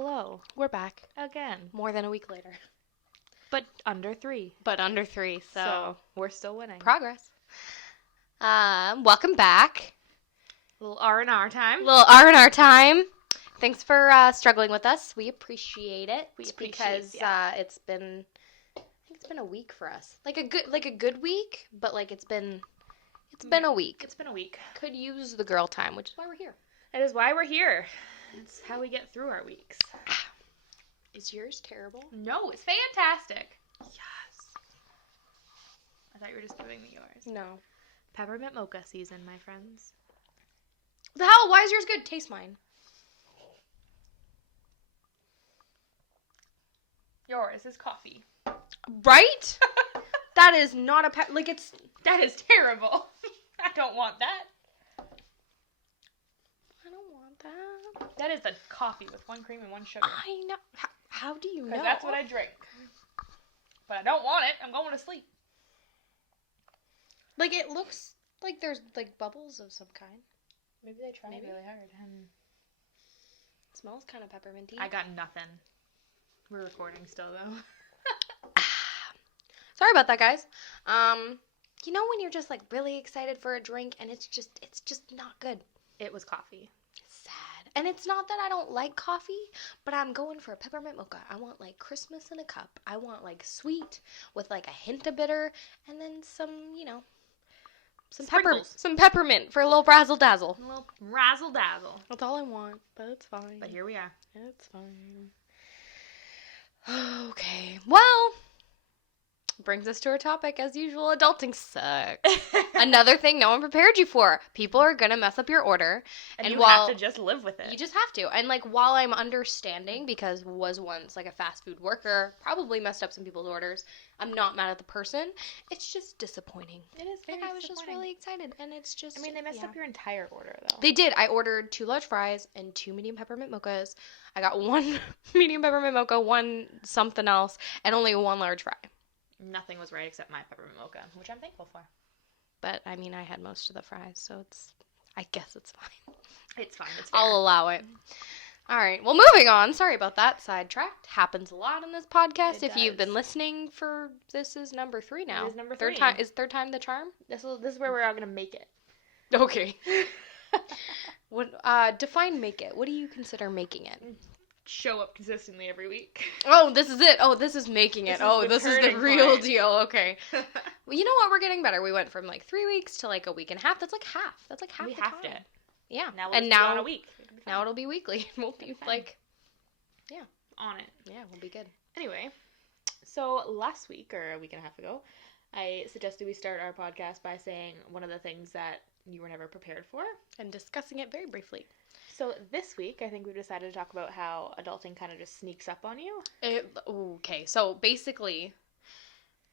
Hello. We're back. Again. More than a week later. But under 3. But under 3, so we're still winning. Progress. Welcome back. Little R&R time. Little R&R time. Thanks for struggling with us. We appreciate it. Because it's been a week for us. Like a good week, but like it's been a week. It's been a week. Could use the girl time, which is why we're here. That is why we're here. It's how we get through our weeks. Is yours terrible? No, it's fantastic. Yes. I thought you were just giving me yours. No. Peppermint mocha season, my friends. The hell? Why is yours good? Taste mine. Yours is coffee. Right? That is not a that is terrible. I don't want that. I don't want that. That is the coffee with 1 cream and 1 sugar. I know. How do you know? Because that's what I drink. But I don't want it. I'm going to sleep. Like, it looks like there's, like, bubbles of some kind. Maybe they tried really hard. It smells kind of pepperminty. I got nothing. We're recording still, though. Sorry about that, guys. You know when you're just, like, really excited for a drink and it's just not good? It was coffee. Sad. And it's not that I don't like coffee, but I'm going for a peppermint mocha. I want, like, Christmas in a cup. I want, like, sweet with, like, a hint of bitter and then some, some peppermint for a little razzle-dazzle. A little razzle-dazzle. That's all I want, but it's fine. But here we are. It's fine. Okay. Well, brings us to our topic, as usual, adulting sucks. Another thing no one prepared you for. People are going to mess up your order. And you have to just live with it. You just have to. And, like, while I'm understanding, because was once, like, a fast food worker, probably messed up some people's orders, I'm not mad at the person. It's just disappointing. It is very I was just really excited, and it's just... I mean, they messed up your entire order, though. They did. I ordered 2 large fries and 2 medium peppermint mochas. I got 1 medium peppermint mocha, 1 something else, and only 1 large fry. Nothing was right except my peppermint mocha, which I'm thankful for. But, I mean, I had most of the fries, so I guess it's fine. It's fine. It's fair. I'll allow it. All right. Well, moving on. Sorry about that. Sidetracked. Happens a lot in this podcast. If you've been listening this is number 3 now. It is number 3. Third time the charm? This is where we're all going to make it. Okay. Define make it. What do you consider making it? Show up consistently every week. Oh, this is it. Oh, this is making it. This is the real deal. Okay. Well, you know what? We're getting better. We went from like 3 weeks to like a week and a half. That's like half. That's like half the time. We halved it. Yeah. Now on a week. Now it'll be weekly. We'll be like, yeah. On it. Yeah, we'll be good. Anyway, so last week, or a week and a half ago, I suggested we start our podcast by saying one of the things that you were never prepared for. And discussing it very briefly. So this week, I think we've decided to talk about how adulting kind of just sneaks up on you. Okay, so basically,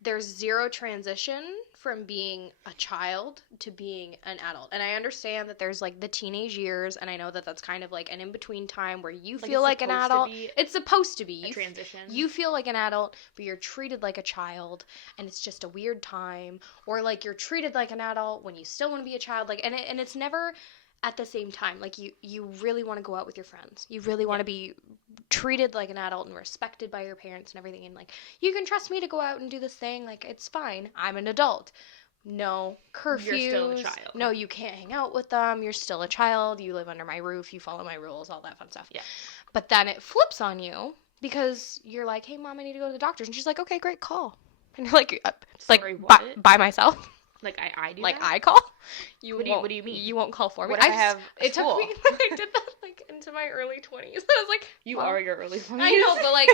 there's zero transition from being a child to being an adult. And I understand that there's, like, the teenage years, and I know that that's kind of, like, an in-between time where you feel like an adult. It's supposed to be. A transition. You feel like an adult, but you're treated like a child, and it's just a weird time. Or, like, you're treated like an adult when you still want to be a child. Like, and it's never... at the same time, like, you really want to go out with your friends. You really want to be treated like an adult and respected by your parents and everything. And, like, you can trust me to go out and do this thing. Like, it's fine. I'm an adult. No curfews. You're still a child. No, you can't hang out with them. You're still a child. You live under my roof. You follow my rules, all that fun stuff. Yeah. But then it flips on you because you're like, hey, Mom, I need to go to the doctor's. And she's like, okay, great, call. And you're like, Sorry, what? By myself. Like, I do like, that? I call? What do you mean? You won't call for me? What if I have It school? took me, I did that, like, into my early 20s. I was like... You are your early 20s. I know, but, like,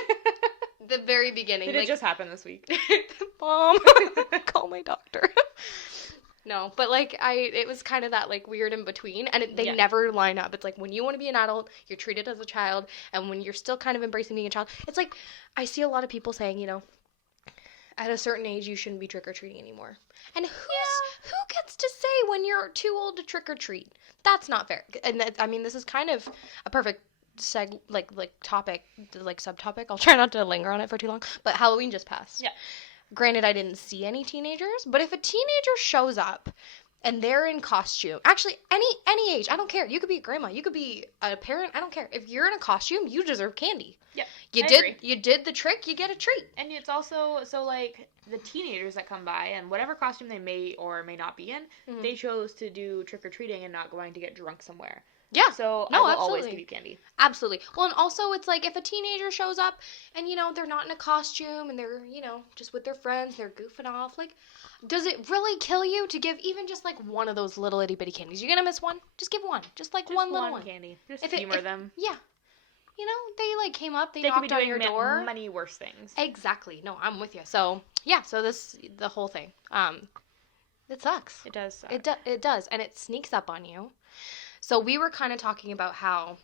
the very beginning. Did it just happen this week? Mom, call my doctor. No, but, like, it was kind of that, like, weird in between, and they never line up. It's like, when you want to be an adult, you're treated as a child, and when you're still kind of embracing being a child, it's like, I see a lot of people saying, at a certain age, you shouldn't be trick-or-treating anymore. And who gets to say when you're too old to trick-or-treat? That's not fair. And, this is kind of a perfect topic, like, subtopic. I'll try not to linger on it for too long. But Halloween just passed. Yeah. Granted, I didn't see any teenagers, but if a teenager shows up and they're in costume. Actually, any age, I don't care. You could be a grandma, you could be a parent, I don't care. If you're in a costume, you deserve candy. Yeah, you did the trick, you get a treat. And it's also so like the teenagers that come by and whatever costume they may or may not be in, they chose to do trick or treating and not going to get drunk somewhere. Yeah. So I will always give you candy. Absolutely. Well, and also it's like if a teenager shows up and, you know, they're not in a costume and they're, you know, just with their friends, they're goofing off, like, does it really kill you to give even just like one of those little itty bitty candies? You're going to miss one? Just give one. Just like one little one. Candy. Just humor them. Yeah. You know, they like came up, they knocked on your door. Many worse things. Exactly. No, I'm with you. So, yeah, so the whole thing. It sucks. It does suck. It does, and it sneaks up on you. So we were kind of talking about how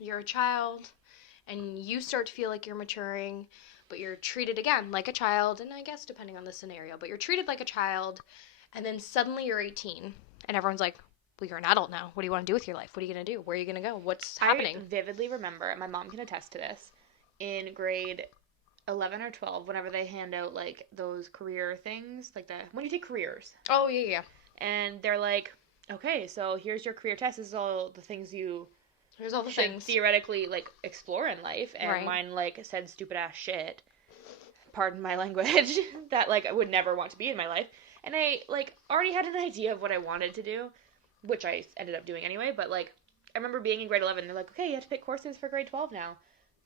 you're a child and you start to feel like you're maturing, but you're treated again like a child, and I guess depending on the scenario, but you're treated like a child, and then suddenly you're 18 and everyone's like, well, you're an adult now. What do you want to do with your life? What are you going to do? Where are you going to go? What's happening? I vividly remember, my mom can attest to this, in grade 11 or 12, whenever they hand out like those career things, like when you take careers. Oh, yeah. And they're like, okay, so here's your career test. This is all the things you should theoretically like explore in life. And mine like said stupid ass shit, pardon my language, that like I would never want to be in my life. And I like already had an idea of what I wanted to do, which I ended up doing anyway. But like I remember being in grade 11, they're like, okay, you have to pick courses for grade 12 now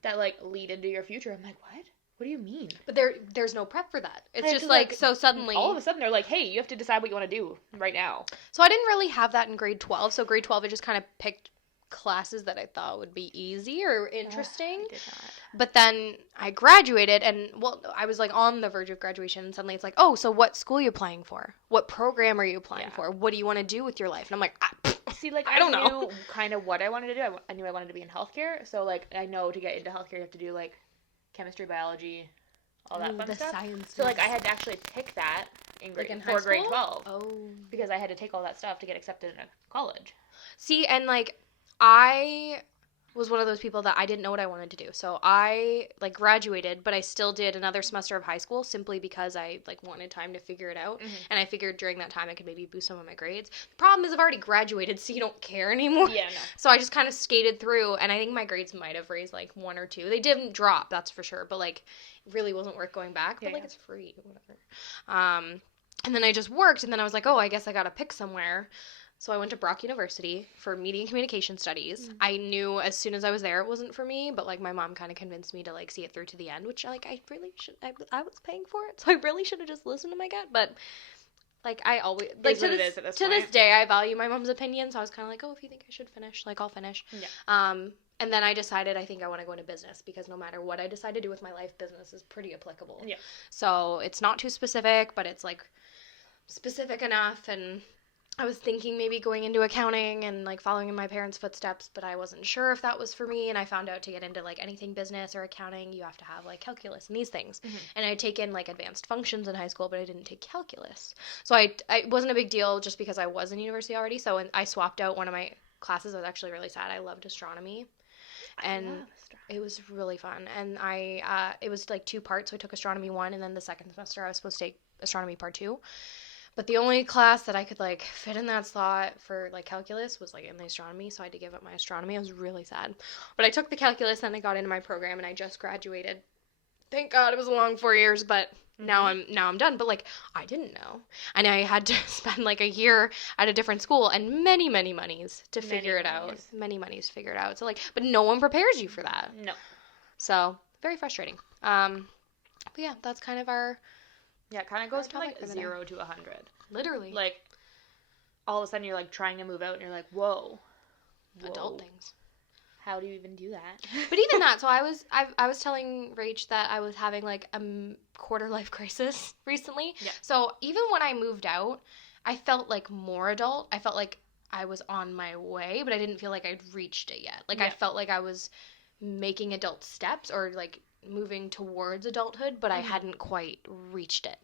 that like lead into your future. I'm like, what? What do you mean? But there's no prep for that. It's just like so suddenly all of a sudden they're like, hey, you have to decide what you want to do right now. So I didn't really have that in grade 12. So grade 12 I just kind of picked classes that I thought would be easy or interesting. I did not. But then I graduated and well, I was like on the verge of graduation and suddenly it's like, oh, so what school are you applying for? What program are you applying for? What do you want to do with your life? And I'm like, see, like I don't know kind of what I wanted to do. I knew I wanted to be in healthcare. So like I know to get into healthcare you have to do like chemistry, biology, all that fun stuff. Science. So like I had to actually pick that in grade 12. Oh. Because I had to take all that stuff to get accepted in a college. See, and like I was one of those people that I didn't know what I wanted to do. So I like graduated, but I still did another semester of high school simply because I like wanted time to figure it out. Mm-hmm. And I figured during that time I could maybe boost some of my grades. The problem is I've already graduated, so you don't care anymore. Yeah, no. So I just kind of skated through, and I think my grades might have raised like 1 or 2. They didn't drop, that's for sure, but like it really wasn't worth going back. But like it's free, whatever. And then I just worked, and then I was like, oh, I guess I gotta pick somewhere. So I went to Brock University for Media and Communication Studies. Mm-hmm. I knew as soon as I was there it wasn't for me, but like my mom kind of convinced me to like see it through to the end, which like I really should. I was paying for it, so I really should have just listened to my gut. But like I always like to this day I value my mom's opinion, so I was kind of like, oh, if you think I should finish, like I'll finish. Yeah. And then I decided I think I want to go into business because no matter what I decide to do with my life, business is pretty applicable. Yeah. So it's not too specific, but it's like specific enough. And I was thinking maybe going into accounting and like following in my parents' footsteps, but I wasn't sure if that was for me. And I found out to get into like anything business or accounting, you have to have like calculus and these things. Mm-hmm. And I'd taken like advanced functions in high school, but I didn't take calculus. So I it wasn't a big deal just because I was in university already. So when I swapped out one of my classes, I was actually really sad. I loved astronomy. And it was really fun. And it was like 2 parts. So I took astronomy 1, and then the second semester I was supposed to take astronomy part 2. But the only class that I could like fit in that slot for like calculus was like in the astronomy, so I had to give up my astronomy. I was really sad. But I took the calculus, and I got into my program, and I just graduated. Thank God it was a long 4 years, but now I'm done. But like I didn't know, and I had to spend like a year at a different school and many monies to figure it out. Many monies to figure it out. So like, but no one prepares you for that. No. So very frustrating. But yeah, that's kind of our. Yeah, it kind of goes from like 0 to 100. Literally. Like, all of a sudden you're like trying to move out and you're like, whoa. Adult things. How do you even do that? But even that, so I was telling Rach that I was having like a quarter life crisis recently. Yeah. So even when I moved out, I felt like more adult. I felt like I was on my way, but I didn't feel like I'd reached it yet. Like I felt like I was making adult steps or like moving towards adulthood, but I hadn't quite reached it.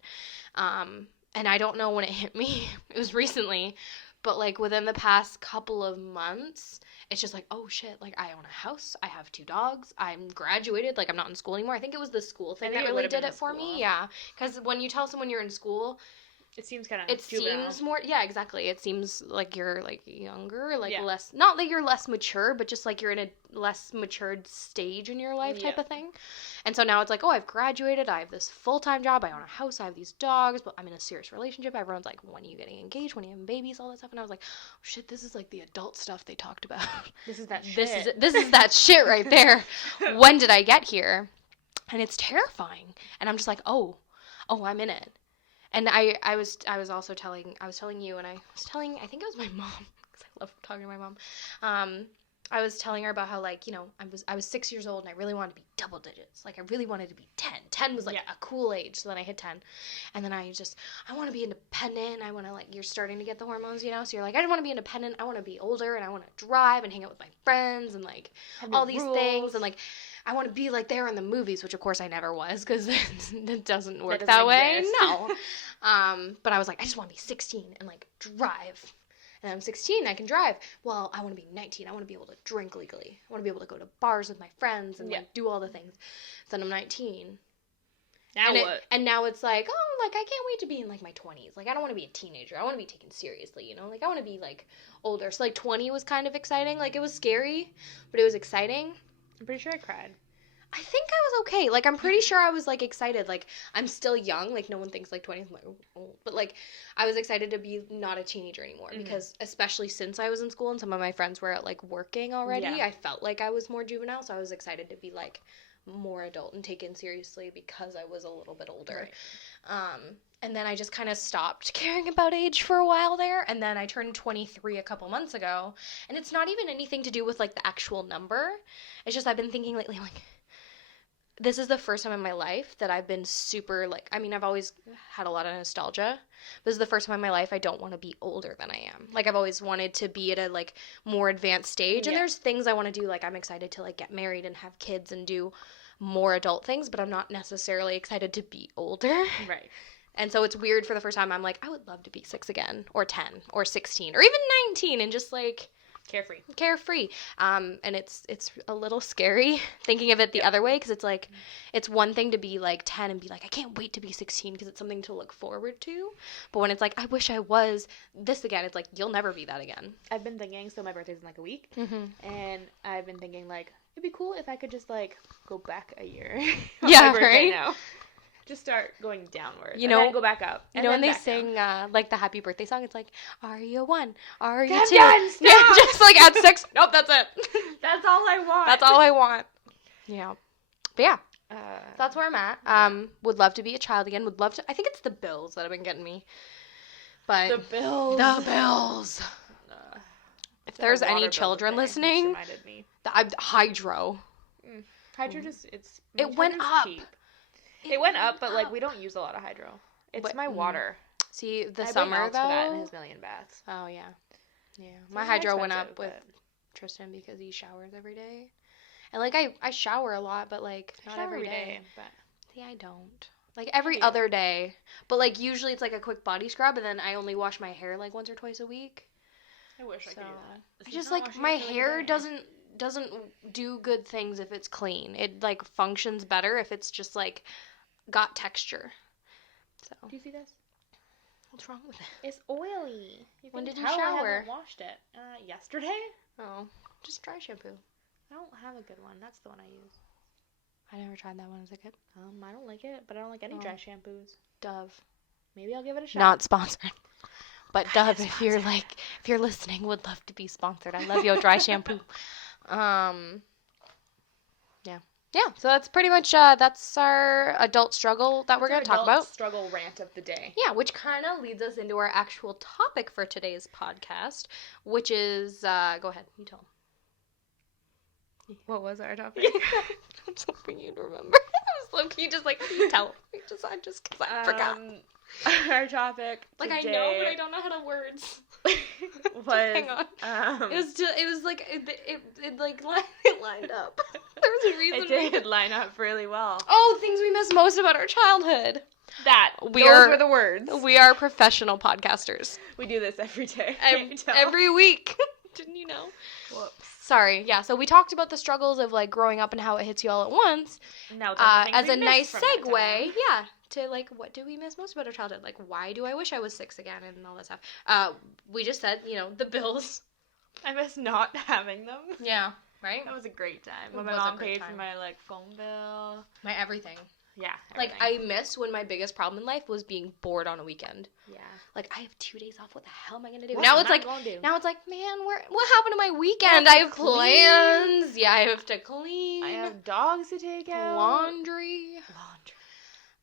And I don't know when it hit me. It was recently, but like within the past couple of months, it's just like, oh shit, like I own a house, I have 2 dogs, I'm graduated, like I'm not in school anymore. I think it was the school thing that really did it for me. Yeah, because when you tell someone you're in school, It seems kind of It juvenile. seems more, yeah, exactly. It seems like you're, like, younger, like, less, not that you're less mature, but just, like, you're in a less matured stage in your life type of thing. And so now it's like, oh, I've graduated, I have this full-time job, I own a house, I have these dogs, but I'm in a serious relationship. Everyone's like, when are you getting engaged, when are you having babies, all that stuff. And I was like, oh, shit, this is, like, the adult stuff they talked about. This is that shit. This is that shit right there. When did I get here? And it's terrifying. And I'm just like, oh, I'm in it. And I was also telling you, and I think it was my mom, because I love talking to my mom. I was telling her about how, like, you know, I was 6 years old and I really wanted to be double digits. Like, I really wanted to be 10. 10 was like a cool age. So then I hit 10, and then I want to be independent. I want to, like, you're starting to get the hormones, you know. So you're like, I don't want to be independent. I want to be older, and I want to drive and hang out with my friends and, like, all these things, and, like, I want to be like they are in the movies, which of course I never was, because it doesn't work that way. No. But I was like, I just want to be 16 and, like, drive. And I'm 16, I can drive. Well, I want to be 19. I want to be able to drink legally. I want to be able to go to bars with my friends and like do all the things. Then I'm 19. Now what? And now it's like, oh, like, I can't wait to be in, like, my 20s. Like, I don't want to be a teenager. I want to be taken seriously, you know? Like, I want to be, like, older. So, like, 20 was kind of exciting. Like, it was scary, but it was exciting. I'm pretty sure I cried. I think I was okay. Like, I'm pretty sure I was, like, excited. Like, I'm still young. Like, no one thinks, like, 20 is like, old. But, like, I was excited to be not a teenager anymore. Mm-hmm. Because, especially since I was in school and some of my friends were, like, working already, I felt like I was more juvenile. So I was excited to be, like, more adult and taken seriously because I was a little bit older. Right. And then I just kind of stopped caring about age for a while there. And then I turned 23 a couple months ago. And it's not even anything to do with, like, the actual number. It's just I've been thinking lately, like, this is the first time in my life that I've been super, like, I mean, I've always had a lot of nostalgia. This is the first time in my life I don't want to be older than I am. Like, I've always wanted to be at a, like, more advanced stage. And there's things I want to do. Like, I'm excited to, like, get married and have kids and do more adult things. But I'm not necessarily excited to be older. Right. And so it's weird for the first time. I'm like, I would love to be 6 again, or 10, or 16, or even 19, and just, like... Carefree. And it's a little scary thinking of it the other way, because it's like, it's one thing to be like 10 and be like, I can't wait to be 16 because it's something to look forward to. But when it's like, I wish I was this again, it's like, you'll never be that again. I've been thinking, so my birthday's in like a week, and I've been thinking, like, it'd be cool if I could just, like, go back a year. Yeah, right? Now. Just start going downward. You know, and then go back up. You know when they sing like the happy birthday song, it's like, are you 1? Are you 2? Done, yeah, just like at 6. Nope, that's it. That's all I want. That's all I want. Yeah. But yeah. That's where I'm at. Would love to be a child again. Would love to. I think it's the bills that have been getting me. But the bills. The bills. If there's any children listening, Hydro. Hydro just it went up. Cheap. It went up, but, like, we don't use a lot of hydro. It's my water. See, the summer, though. That in his million baths. Oh, yeah. Yeah. My hydro went up with Tristan because he showers every day. And, like, I shower a lot, but, like, not every day. But see, I don't. Like, every other day. But, like, usually it's, like, a quick body scrub, and then I only wash my hair, like, once or twice a week. I wish I could do that. I just, like, my hair doesn't do good things if it's clean. It, like, functions better if it's just, like... got texture. So. Do you see this? What's wrong with it? It's oily. When did you shower? I haven't washed it. Yesterday? Oh, just dry shampoo. I don't have a good one. That's the one I use. I never tried that one. Is it good? I don't like it, but I don't like any dry shampoos. Dove. Maybe I'll give it a shot. Not sponsored. But Dove, if you're listening, would love to be sponsored. I love your dry shampoo. Yeah, so that's pretty much, that's our adult struggle that we're going to talk about. Struggle rant of the day. Yeah, which kind of leads us into our actual topic for today's podcast, which is, go ahead, you tell them. What was our topic? I'm just hoping you'd remember. I was low-key just like, you tell them. Because I forgot. Our topic today, I know, but I don't know how to words. Hang on. It was like it lined up. There was a reason. It did line up really well. Oh, things we miss most about our childhood. Those were the words. We are professional podcasters. We do this every day. Every week. Didn't you know? Whoops. Sorry. Yeah. So we talked about the struggles of like growing up and how it hits you all at once. Now, as a nice segue, to, like, what do we miss most about our childhood? Like, why do I wish I was 6 again and all that stuff? We just said, the bills. I miss not having them. Yeah, right? That was a great time. When my mom paid for my, like, phone bill. My everything. Yeah. Everything. Like, I miss when my biggest problem in life was being bored on a weekend. Yeah. Like, I have 2 days off. What the hell am I going to do? Now it's like, man, what happened to my weekend? I have plans. Yeah, I have to clean. I have dogs to take out. Laundry.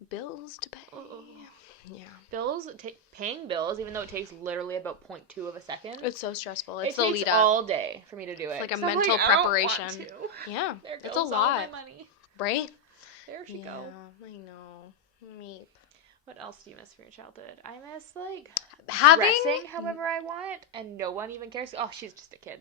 Bills to pay. Yeah. Paying bills, even though it takes literally about 0.2 of a second. It's so stressful. It's the lead up. All day for me to do it. It's like a mental preparation. Yeah. It's a lot. All my money. Right? There she goes. Yeah, I know. Meep. What else do you miss from your childhood? I miss, like, dressing however I want, and no one even cares. Oh, she's just a kid.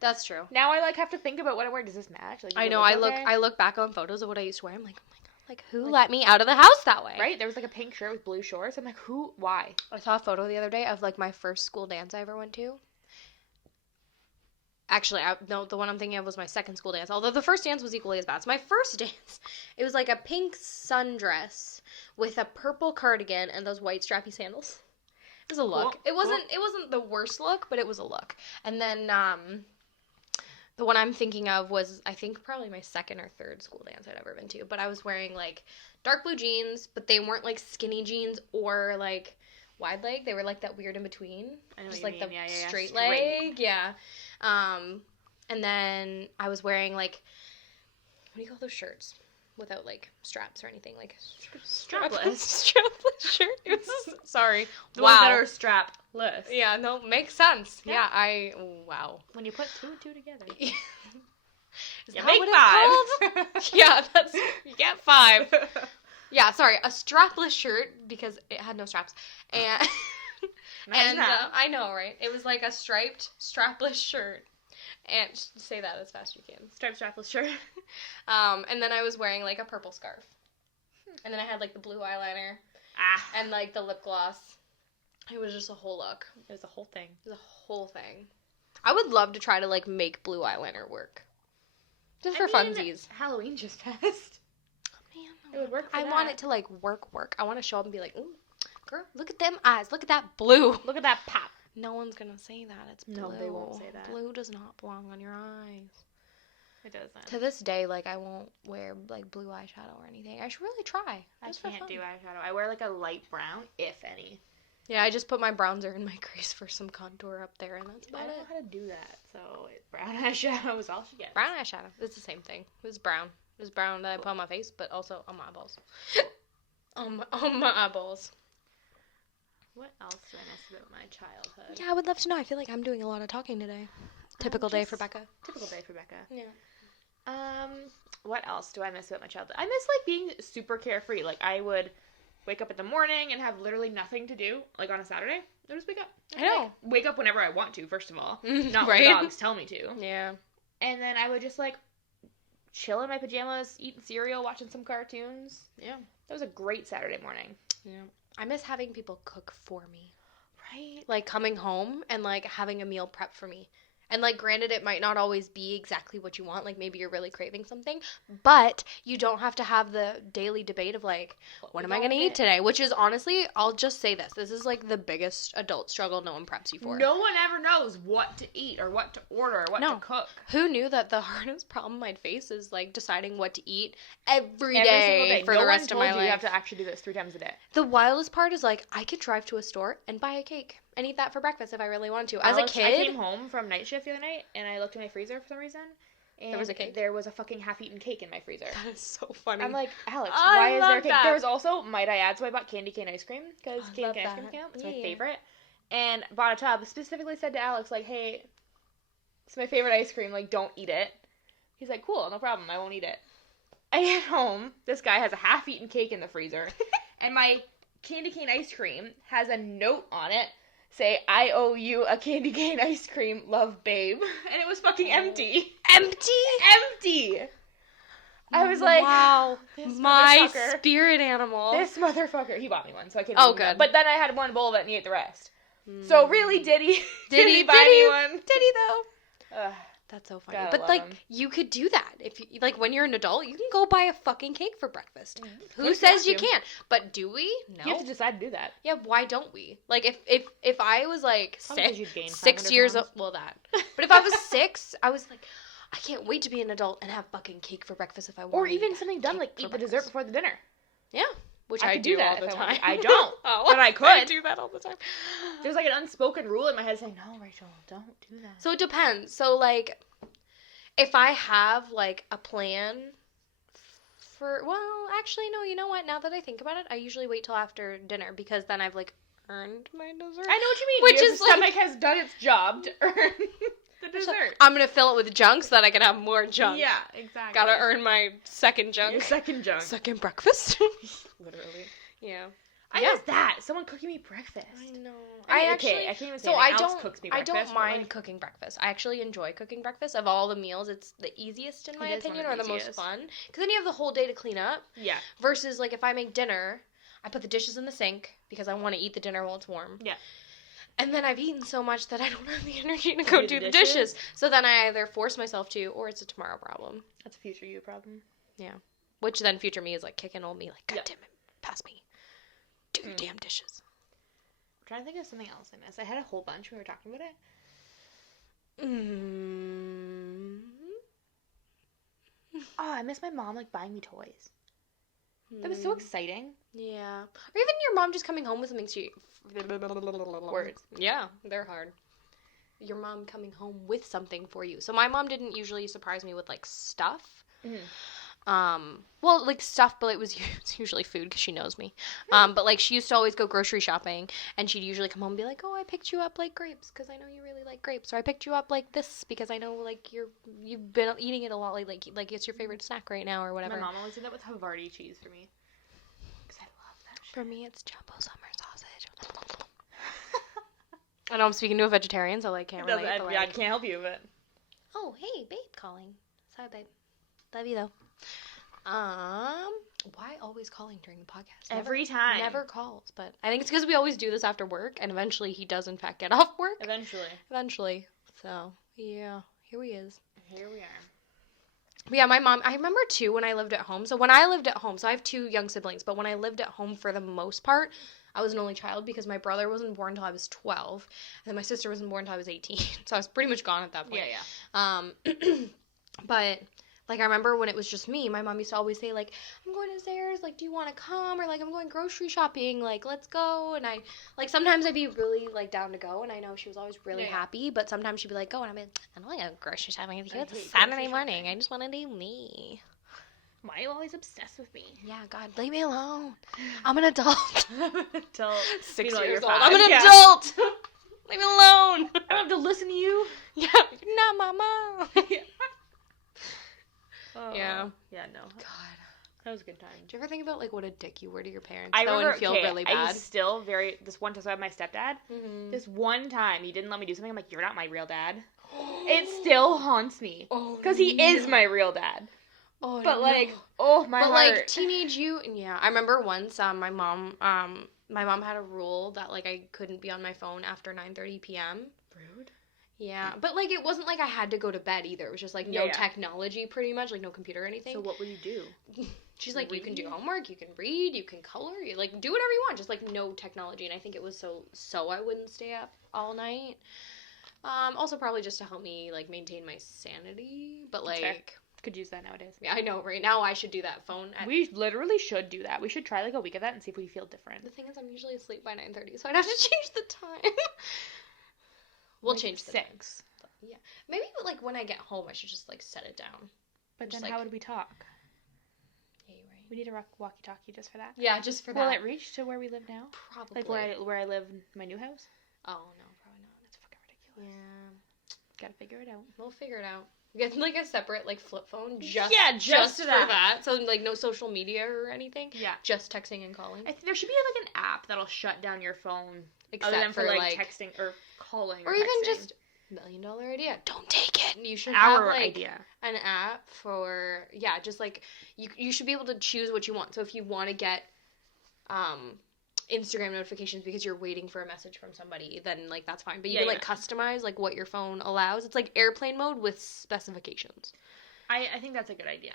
That's true. Now I, like, have to think about what I wear. Does this match? Like, I know. I look back on photos of what I used to wear. I'm like, oh my god, like, who let me out of the house that way? Right? There was, like, a pink shirt with blue shorts. I'm like, who? Why? I saw a photo the other day of, like, my first school dance I ever went to. Actually, the one I'm thinking of was my second school dance, although the first dance was equally as bad. So my first dance, it was like a pink sundress with a purple cardigan and those white strappy sandals. It was a look. Cool. It wasn't the worst look, but it was a look. And then the one I'm thinking of was, I think, probably my second or third school dance I'd ever been to. But I was wearing, like, dark blue jeans, but they weren't, like, skinny jeans or, like, wide leg. They were, like, that weird in between. Just, like, the straight leg. Yeah. And then I was wearing, like, what do you call those shirts? Without, like, straps or anything. Like, strapless shirt. Sorry. The ones that are strapless. Yeah, no, makes sense. Yeah. Wow. When you put 2 and 2 together. Is you that make what 5. It's called? Yeah, you get 5. Yeah, sorry, a strapless shirt, because it had no straps. And... I know, right? It was like a striped, strapless shirt. And say that as fast as you can. Striped, strapless shirt. And then I was wearing, like, a purple scarf. And then I had, like, the blue eyeliner. And, like, the lip gloss. It was just a whole look. It was a whole thing. It was a whole thing. I would love to try to, like, make blue eyeliner work. Just for funsies. Halloween just passed. Oh, man. It would work for that. Want it to, like, work. I want to show up and be like, ooh. Girl, look at them eyes. Look at that blue. Look at that pop. No one's going to say that. It's blue. No, they won't say that. Blue does not belong on your eyes. It doesn't. To this day, like, I won't wear, like, blue eyeshadow or anything. I should really try. I can't do eyeshadow. I wear, like, a light brown, if any. Yeah, I just put my bronzer in my crease for some contour up there, and that's about it. I don't know how to do that, so brown eyeshadow is all she gets. Brown eyeshadow. It's the same thing. It was brown. It was brown that I put on my face, but also on my eyeballs. on my eyeballs. What else do I miss about my childhood? Yeah, I would love to know. I feel like I'm doing a lot of talking today. Typical day for Becca. Typical day for Becca. Yeah. What else do I miss about my childhood? I miss, like, being super carefree. Like, I would wake up in the morning and have literally nothing to do. Like, on a Saturday, I just wake up. I know. Like, wake up whenever I want to, first of all. Not right? when dogs tell me to. Yeah. And then I would just, like, chill in my pajamas, eating cereal, watching some cartoons. Yeah. That was a great Saturday morning. Yeah. I miss having people cook for me. Right? Like, coming home and, like, having a meal prep for me. And, like, granted, it might not always be exactly what you want. Like, maybe you're really craving something. But you don't have to have the daily debate of, like, what am I going to eat today? Which is, honestly, I'll just say this. This is, like, the biggest adult struggle no one preps you for. No one ever knows what to eat or what to order or what to cook. Who knew that the hardest problem I'd face is, like, deciding what to eat every day for the rest of my life? You have to actually do this 3 times a day. The wildest part is, like, I could drive to a store and buy a cake and eat that for breakfast if I really wanted to. As a kid, I came home from night shift the other night, and I looked in my freezer for some reason, and there was a cake? There was a fucking half-eaten cake in my freezer. That is so funny. I'm like, Alex, why is there a cake? There was also, might I add, so I bought candy cane ice cream, because candy cane ice cream camp, it's my favorite, and bought a tub, specifically said to Alex, like, hey, it's my favorite ice cream, like, don't eat it. He's like, cool, no problem, I won't eat it. I get home, this guy has a half-eaten cake in the freezer, and my candy cane ice cream has a note on it, say, I owe you a candy cane ice cream, love, babe. And it was fucking empty. Empty! I was like, wow, my spirit animal. This motherfucker. He bought me one, so I can't good. That. But then I had one bowl of it and he ate the rest. So really, did he buy me one? Did he, though? That's so funny. But, like, you could do that. If you, like, when you're an adult, you can go buy a fucking cake for breakfast. Mm-hmm. Who says you can't? But do we? No. You have to decide to do that. Yeah, why don't we? Like, if I was, like, 6 years old... Well, that. But if I was 6, I was like, I can't wait to be an adult and have fucking cake for breakfast if I want. Or even something done, like, eat the dessert before the dinner. Yeah. Which I do all the time. I don't. But I could. I do that all the time. There's like an unspoken rule in my head saying, no, Rachel, don't do that. So it depends. So, like, if I have, like, a plan for... Well, actually, no, you know what? Now that I think about it, I usually wait till after dinner because then I've, like, earned my dessert. I know what you mean. Which is, stomach has done its job to earn the dessert. I'm going to fill it with junk so that I can have more junk. Yeah, exactly. Gotta earn my second junk. Your second junk. Second breakfast. Literally. Yeah. I guess that. Someone cooking me breakfast. I know. I can't even say Alex cooks me breakfast. I don't mind cooking breakfast. I actually enjoy cooking breakfast. Of all the meals, it's the easiest in my opinion, or the most fun. Because then you have the whole day to clean up. Yeah. Versus, like, if I make dinner, I put the dishes in the sink because I want to eat the dinner while it's warm. Yeah. And then I've eaten so much that I don't have the energy to go do the dishes. So then I either force myself to, or it's a tomorrow problem. That's a future you problem. Yeah. Which then future me is, like, kicking old me, like, God damn it, pass me. Do your damn dishes. I'm trying to think of something else I missed. I had a whole bunch when we were talking about it. Oh, I miss my mom, like, buying me toys. That was so exciting. Yeah. Or even your mom just coming home with something she... Words. Yeah, they're hard. Your mom coming home with something for you. So my mom didn't usually surprise me with, like, stuff. Well, like, stuff, but it's usually food because she knows me. But, like, she used to always go grocery shopping, and she'd usually come home and be like, oh, I picked you up, like, grapes because I know you really like grapes. Or I picked you up, like, this because I know, like, you've been eating it a lot lately. Like, it's your favorite snack right now or whatever. My mom always did that with Havarti cheese for me. Because I love that shit. For me, it's Jumbo Summer sausage. I know I'm speaking to a vegetarian, so, like, can't relate. Yeah, I can't help you, but... Oh, hey, babe calling. Sorry, babe. Love you, though. Why always calling during the podcast? Every time. Never calls, but I think it's because we always do this after work, and eventually he does, in fact, get off work. Eventually. So, yeah, here he is. Here we are. But yeah, my mom, I remember, too, when I lived at home. So when I lived at home, so I have 2 young siblings, but when I lived at home for the most part, I was an only child because my brother wasn't born until I was 12, and then my sister wasn't born until I was 18. So I was pretty much gone at that point. Yeah. But... Like, I remember when it was just me, my mom used to always say, like, I'm going to Zayre's, like, do you want to come? Or, like, I'm going grocery shopping, like, let's go. And sometimes I'd be really, like, down to go, and I know she was always really happy, but sometimes she'd be like, go, and I'd be like, I don't want to go grocery shopping with you. It's a Saturday morning. I just want to do me. Why are you always obsessed with me? Yeah, God, leave me alone. I'm an adult. Until 6 years old. I'm an adult. Leave me alone. I don't have to listen to you. Yeah, you're not my mom. Yeah. Yeah, no. God. That was a good time. Do you ever think about, like, what a dick you were to your parents? I remember, and feel really bad? This one time, so I had my stepdad. Mm-hmm. This one time, he didn't let me do something. I'm like, you're not my real dad. It still haunts me. Because he is my real dad. Oh, but, my heart. But, like, teenage you, yeah. I remember once, my mom had a rule that, like, I couldn't be on my phone after 9:30 p.m. Rude. Yeah, but, like, it wasn't like I had to go to bed either. It was just, like, no technology, pretty much, like, no computer or anything. So what would you do? She's like, you can do homework, you can read, you can color, you, like, do whatever you want, just, like, no technology. And I think it was so I wouldn't stay up all night. Also probably just to help me, like, maintain my sanity, but, like... Fair. Could use that nowadays. Yeah, I know, right now I should do that phone. We literally should do that. We should try, like, a week of that and see if we feel different. The thing is, I'm usually asleep by 9:30, so I'd have to change the time. We'll change the 6. Time. Yeah. Maybe, like, when I get home, I should just, like, set it down. But then how would we talk? Yeah, you're right. We need a walkie-talkie just for that. Yeah, just for that. Will it reach to where we live now? Probably. Like, where I live in my new house? Oh, no, probably not. That's fucking ridiculous. Yeah. Gotta figure it out. We'll figure it out. Get, like, a separate, like, flip phone just for that. So, like, no social media or anything. Yeah. Just texting and calling. I think there should be, like, an app that'll shut down your phone. Except other than for, like, texting or calling or even texting. Just $1 million idea. Don't take it. You should have, like, idea. An app for, just, like, you should be able to choose what you want. So, if you want to get, Instagram notifications because you're waiting for a message from somebody, then, like, that's fine. But you can, like, customize, like, what your phone allows. It's like airplane mode with specifications. I think that's a good idea.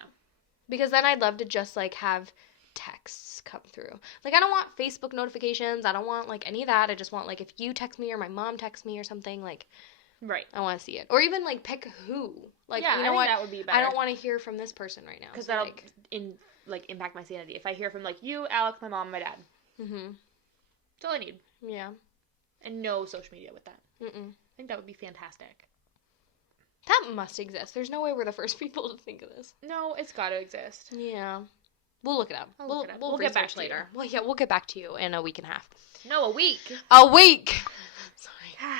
Because then I'd love to just, like, have texts come through. Like, I don't want Facebook notifications. I don't want, like, any of that. I just want, like, if you text me or my mom texts me or something, like, right. I want to see it. Or even, like, pick who. Like, yeah, you know what? That would be better. I don't want to hear from this person right now. Because that'll, impact my sanity. If I hear from, like, you, Alex, my mom, my dad. Mm-hmm. That's all I need. Yeah. And no social media with that. Mm-mm. I think that would be fantastic. That must exist. There's no way we're the first people to think of this. No, it's got to exist. Yeah. We'll look it up. We'll get back later. Well, yeah, we'll get back to you in a week and a half. No, a week. A week! Sorry. God.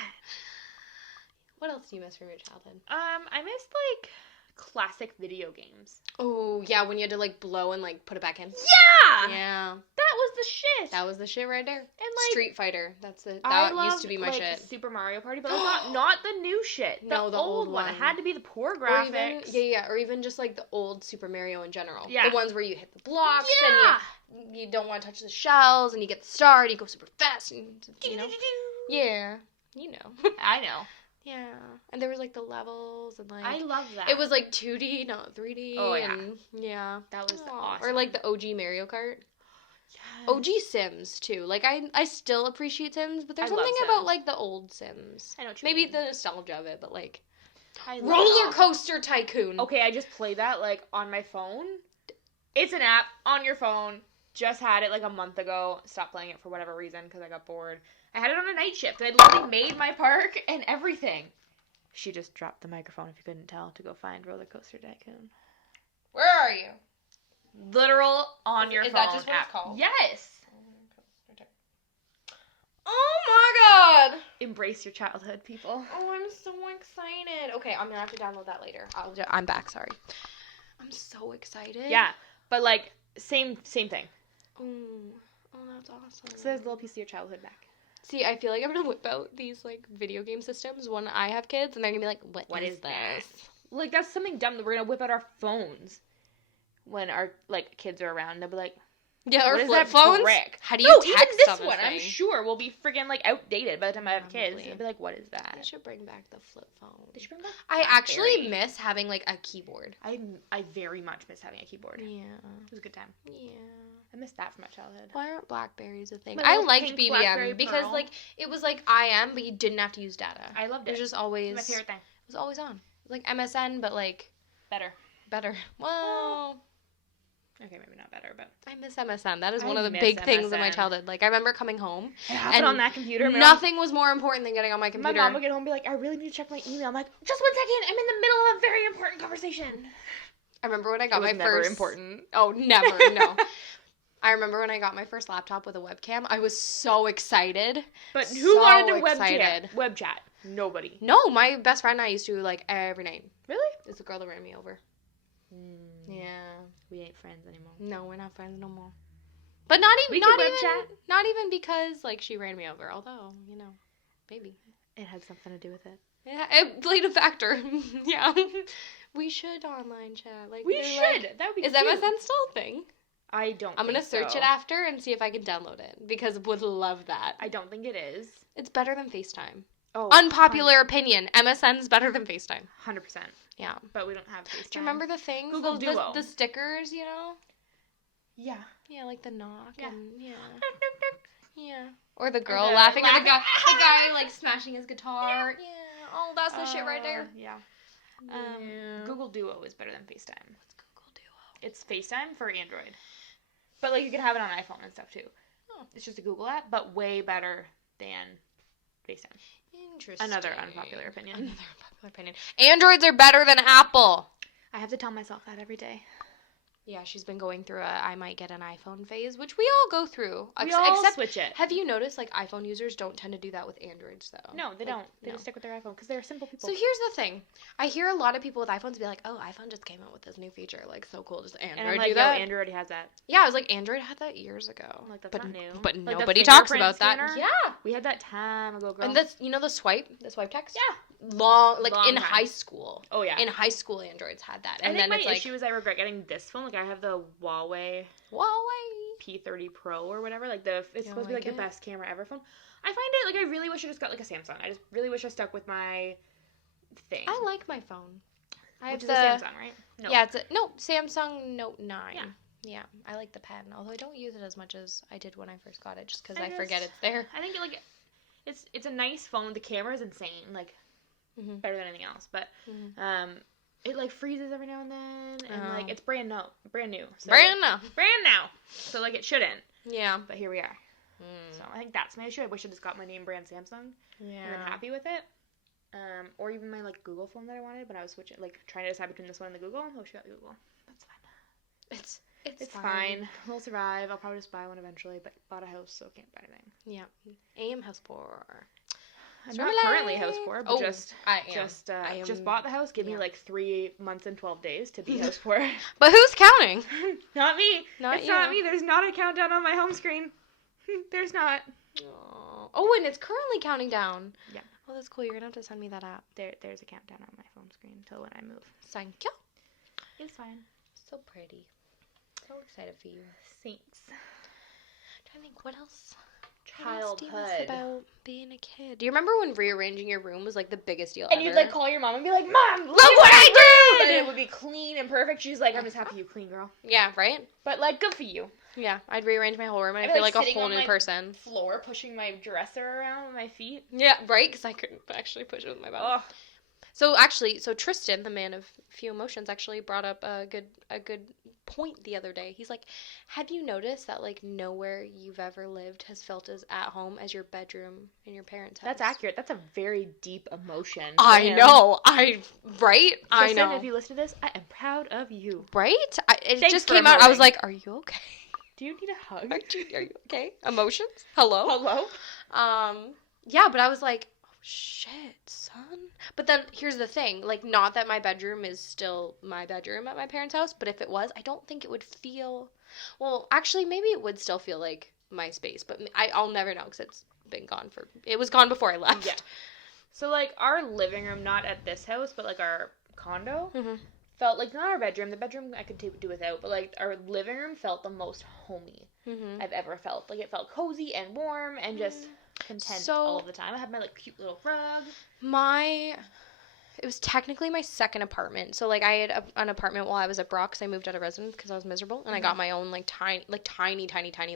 What else do you miss from your childhood? I missed, like, classic video games. Oh, yeah, when you had to, like, blow and, like, put it back in. Yeah! Yeah. That was the shit. That was the shit right there. And, like, Street Fighter. That loved, used to be my shit. Super Mario Party, but not the new shit. The old one. It had to be the poor graphics. Or even just, like, the old Super Mario in general. Yeah. The ones where you hit the blocks yeah. and you don't want to touch the shells and you get the star and you go super fast and, you know. Yeah. You know. I know. Yeah. And there was, like, the levels and, like... I love that. It was, like, 2D, not 3D. Oh, yeah. And, yeah. That was awesome. Or, like, the OG Mario Kart. Yes. OG Sims, too. Like, I still appreciate Sims, but there's something about, like, the old Sims. I know what you Maybe mean. the nostalgia of it, but, like... Roller Coaster Tycoon! Okay, I just played that, like, on my phone. It's an app on your phone. Just had it, like, a month ago. Stopped playing it for whatever reason, because I got bored. I had it on a night shift. I literally made my park and everything. She just dropped the microphone, if you couldn't tell, to go find Roller Coaster Tycoon. Where are you? Literal on your phone. Is that just what it's called? Yes. Oh my god! Embrace your childhood, people. Oh, I'm so excited. Okay, I'm gonna have to download that later. I'm back, sorry. I'm so excited. Yeah, but, like, same thing. Oh, that's awesome. So there's a little piece of your childhood back. See, I feel like I'm gonna whip out these, like, video game systems when I have kids, and they're gonna be like, what is this? Like, that's something dumb that we're gonna whip out our phones when our, like, kids are around. They'll be like, yeah, or flip phones? Brick? How do you text even this on this one, thing? I'm sure, will be friggin', like, outdated by the time I have kids. Probably. They'll be like, what is that? They should bring back the flip phone. They should bring back I actually miss having, like, a keyboard. I very much miss having a keyboard. Yeah. It was a good time. Yeah. I missed that from my childhood. Why aren't Blackberries a thing? My I little liked pink BBM Blackberry because, Pearl. like, it was like IM, but you didn't have to use data. I loved It it. was just always... It was my favorite thing. It was always on. It was like MSN, but, like... Better. Well... Okay, maybe not better, but... I miss MSN. That is one I of the miss big things in my MSN. childhood. Like, I remember coming home... And on that computer, nothing was more important than getting on my computer. My mom would get home and be like, I really need to check my email. I'm like, just 1 second, I'm in the middle of a very important conversation. I remember when I got my never first... important. Oh, never, no. I remember when I got my first laptop with a webcam, I was so excited. But who wanted to excited. web chat? Nobody. No, my best friend and I used to, like, every night. Really? It's the girl that ran me over. Yeah. We ain't friends anymore. No, we're not friends no more. But not even because, like, she ran me over, although, you know, maybe. It had something to do with it. Yeah, it played a factor. Yeah. We should online chat. Like, we should. Like, that would be Is cute. MSN still a thing? I don't I'm going to search so. it after and see if I can download it, because would love that. I don't think it is. It's better than FaceTime. Oh, Unpopular opinion. MSN's better than FaceTime. 100%. Yeah. But we don't have FaceTime. Do you remember the things? Google Duo. The stickers, you know? Yeah. Yeah, like the knock. Yeah. And, yeah. Yeah. Or the girl the laughing at laugh- the guy, like, smashing his guitar. Yeah. Oh, that's the shit right there. Yeah. Yeah. Google Duo is better than FaceTime. What's Google Duo? It's FaceTime for Android. But, like, you can have it on iPhone and stuff, too. Oh. It's just a Google app, but way better than FaceTime. Interesting. Another unpopular opinion. Androids are better than Apple. I have to tell myself that every day. Yeah, she's been going through I might get an iPhone phase, which we all go through. We all except, switch it. Have you noticed, like, iPhone users don't tend to do that with Androids, though? No, they like, don't. They just stick with their iPhone because they're simple people. So here's the thing. I hear a lot of people with iPhones be like, oh, iPhone just came out with this new feature. Like, so cool. Does Android and I'm like, do that? Yo, Android already has that. Yeah, I was like, Android had that years ago. I'm like, that's but, not new. But like nobody talks about scanner? that. Yeah. We had that time ago, girl. And that's, you know, the swipe text? Yeah. Long time. in high school. Oh, yeah. In high school, Androids had that. And And then then my it's issue is I regret getting this phone. Like, I have the Huawei. P30 Pro or whatever. Like it's supposed to be like the best camera ever phone. I find it like I really wish I just got like a Samsung. I just really wish I stuck with my thing. I like my phone. Which is a Samsung, right? No. Yeah, it's Samsung Note 9. Yeah. Yeah, I like the pen, although I don't use it as much as I did when I first got it, just because I forget it's there. I think like it's a nice phone. The camera is insane, like better than anything else. But it like freezes every now and then, and like it's brand new. So, brand new. So like it shouldn't. Yeah. But here we are. So I think that's my issue. I wish I just got my name brand Samsung. Yeah. And I'm happy with it. Or even my like Google phone that I wanted, but I was switching, like trying to decide between this one and the Google. Oh, she got Google. That's fine. It's fine. We'll survive. I'll probably just buy one eventually, but bought a house, so can't buy anything. Yeah. I am house poor. I'm not currently house poor, but just bought the house. Give me like 3 months and 12 days to be house poor. But who's counting? Not me. It's not me. There's not a countdown on my home screen. There's not. Oh, and it's currently counting down. Yeah. Oh, that's cool. You're gonna have to send me that app. There's a countdown on my phone screen until when I move. Thank you. It's fine. So pretty. So excited for you. Thanks. I'm trying to think what else. Childhood. About being a kid. Do you remember when rearranging your room was like the biggest deal and ever? you'd like call your mom and be like, Mom, look what I did! And it would be clean and perfect. She's like, I'm just happy you clean, girl. Yeah, right? But like, good for you. Yeah, I'd rearrange my whole room and I feel like a whole new person. Floor, pushing my dresser around with my feet. Yeah, right? Because I couldn't actually push it with my body. So Tristan, the man of few emotions, actually brought up a good point the other day. He's like, have you noticed that like nowhere you've ever lived has felt as at home as your bedroom in your parents' house? That's accurate. That's a very deep emotion. I know. Right? Tristan, I know. If you listen to this, I am proud of you. Right? It just came out. I was like, are you okay? Do you need a hug? Are you okay? Emotions? Hello? Yeah, but I was like, oh, shit, son. But then, here's the thing. Like, not that my bedroom is still my bedroom at my parents' house, but if it was, I don't think it would feel... Well, actually, maybe it would still feel like my space, but I'll never know, because it's been gone for... It was gone before I left. Yeah. So, like, our living room, not at this house, but, like, our condo... felt like not our bedroom. The bedroom I could do without, but like our living room felt the most homey I've ever felt. Like it felt cozy and warm and just content all of the time. I had my like cute little rug. It was technically my second apartment. So like I had an apartment while I was at Brock because I moved out of residence because I was miserable, and I got my own like tiny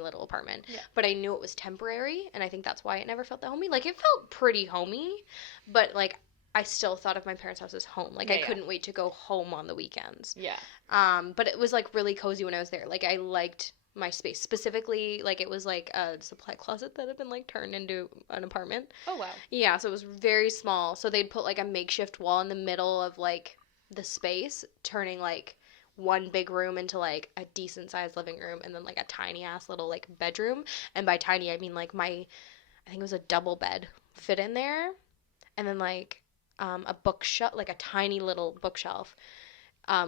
little apartment. Yeah. But I knew it was temporary, and I think that's why it never felt that homey. Like it felt pretty homey, but like I still thought of my parents' house as home. Like, I couldn't wait to go home on the weekends. Yeah. But it was, like, really cozy when I was there. Like, I liked my space. Specifically, like, it was, like, a supply closet that had been, like, turned into an apartment. Oh, wow. Yeah, so it was very small. So they'd put, like, a makeshift wall in the middle of, like, the space, turning, like, one big room into, like, a decent-sized living room and then, like, a tiny-ass little, like, bedroom. And by tiny, I mean, like, I think it was a double bed fit in there. And then, like... a bookshelf, like a tiny little bookshelf,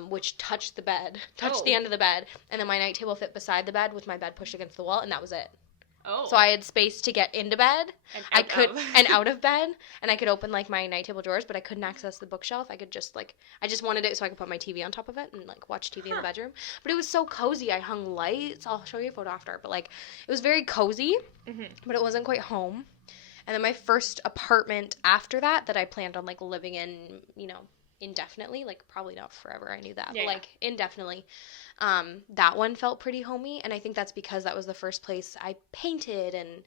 which touched the end of the bed, and then my night table fit beside the bed with my bed pushed against the wall, and that was it. Oh. So I had space to get into bed, and out of bed, and I could open like my night table drawers, but I couldn't access the bookshelf. I could just I just wanted it so I could put my TV on top of it and like watch TV in the bedroom. But it was so cozy. I hung lights. I'll show you a photo after, but like it was very cozy, but it wasn't quite home. And then my first apartment after that I planned on, like, living in, you know, indefinitely. Like, probably not forever, I knew that. Yeah, but, like, indefinitely. That one felt pretty homey. And I think that's because that was the first place I painted and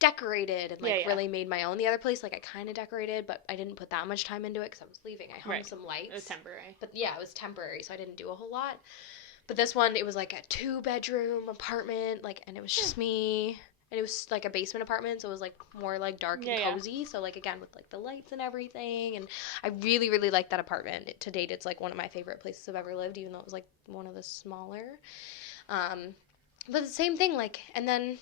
decorated and, like, really made my own. The other place, like, I kind of decorated, but I didn't put that much time into it because I was leaving. I hung some lights. It was temporary. But, yeah, it was temporary, so I didn't do a whole lot. But this one, it was, like, a 2-bedroom apartment, like, and it was just me... And it was, like, a basement apartment, so it was, like, more, like, dark and cozy. Yeah. So, like, again, with, like, the lights and everything. And I really, really liked that apartment. To date, it's, like, one of my favorite places I've ever lived, even though it was, like, one of the smaller. But the same thing, like, and then,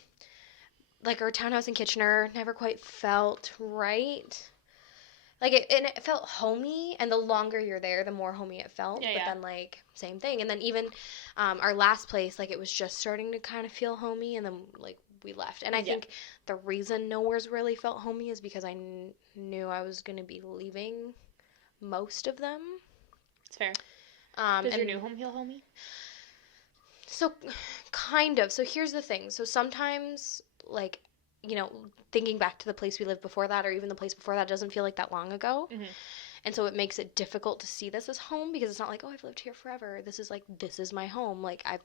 like, our townhouse in Kitchener never quite felt right. Like, it felt homey, and the longer you're there, the more homey it felt. Yeah, but then, like, same thing. And then even our last place, like, it was just starting to kind of feel homey, and then, like, we left. And I think the reason nowhere's really felt homey is because I knew I was going to be leaving most of them. It's fair. Does your new home feel homey? So, kind of. So here's the thing. So sometimes, like, thinking back to the place we lived before that, or even the place before that, doesn't feel like that long ago. Mm-hmm. And so it makes it difficult to see this as home, because it's not like, oh, I've lived here forever. This is my home. Like, I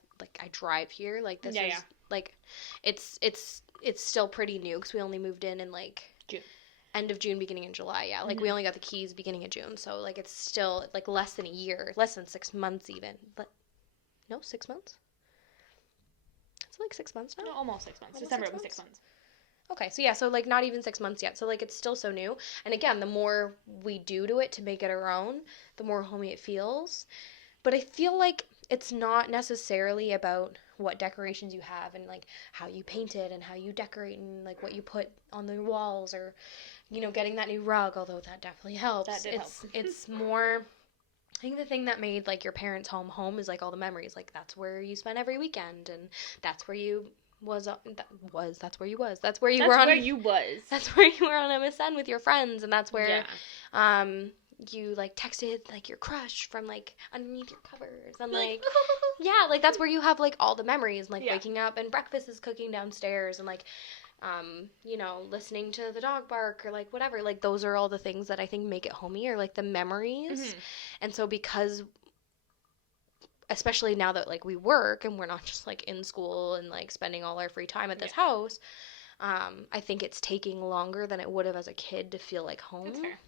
drive here. Like, this is like, it's still pretty new, because we only moved in like June. End of June, beginning of July. Yeah. Like, we only got the keys beginning of June. So like, it's still like less than a year, less than 6 months even. But no, 6 months. It's like 6 months now. No, almost 6 months. December it was 6 months. Okay, so yeah, so like not even 6 months yet. So like, it's still so new. And again, the more we do to it to make it our own, the more homey it feels. But I feel like it's not necessarily about what decorations you have and like how you paint it and how you decorate and like what you put on the walls, or getting that new rug, although that definitely helps. That did help. It's more, I think the thing that made like your parents' home is like all the memories. Like, that's where you spent every weekend, and that's where you That's where you were on MSN with your friends, and that's where you like texted like your crush from like underneath your covers, and like yeah, like that's where you have like all the memories, like waking up and breakfast is cooking downstairs, and like listening to the dog bark, or like whatever. Like, those are all the things that I think make it homey, or like the memories. Mm-hmm. And so, because especially now that like we work and we're not just like in school and like spending all our free time at this house, I think it's taking longer than it would have as a kid to feel like home. That's fair.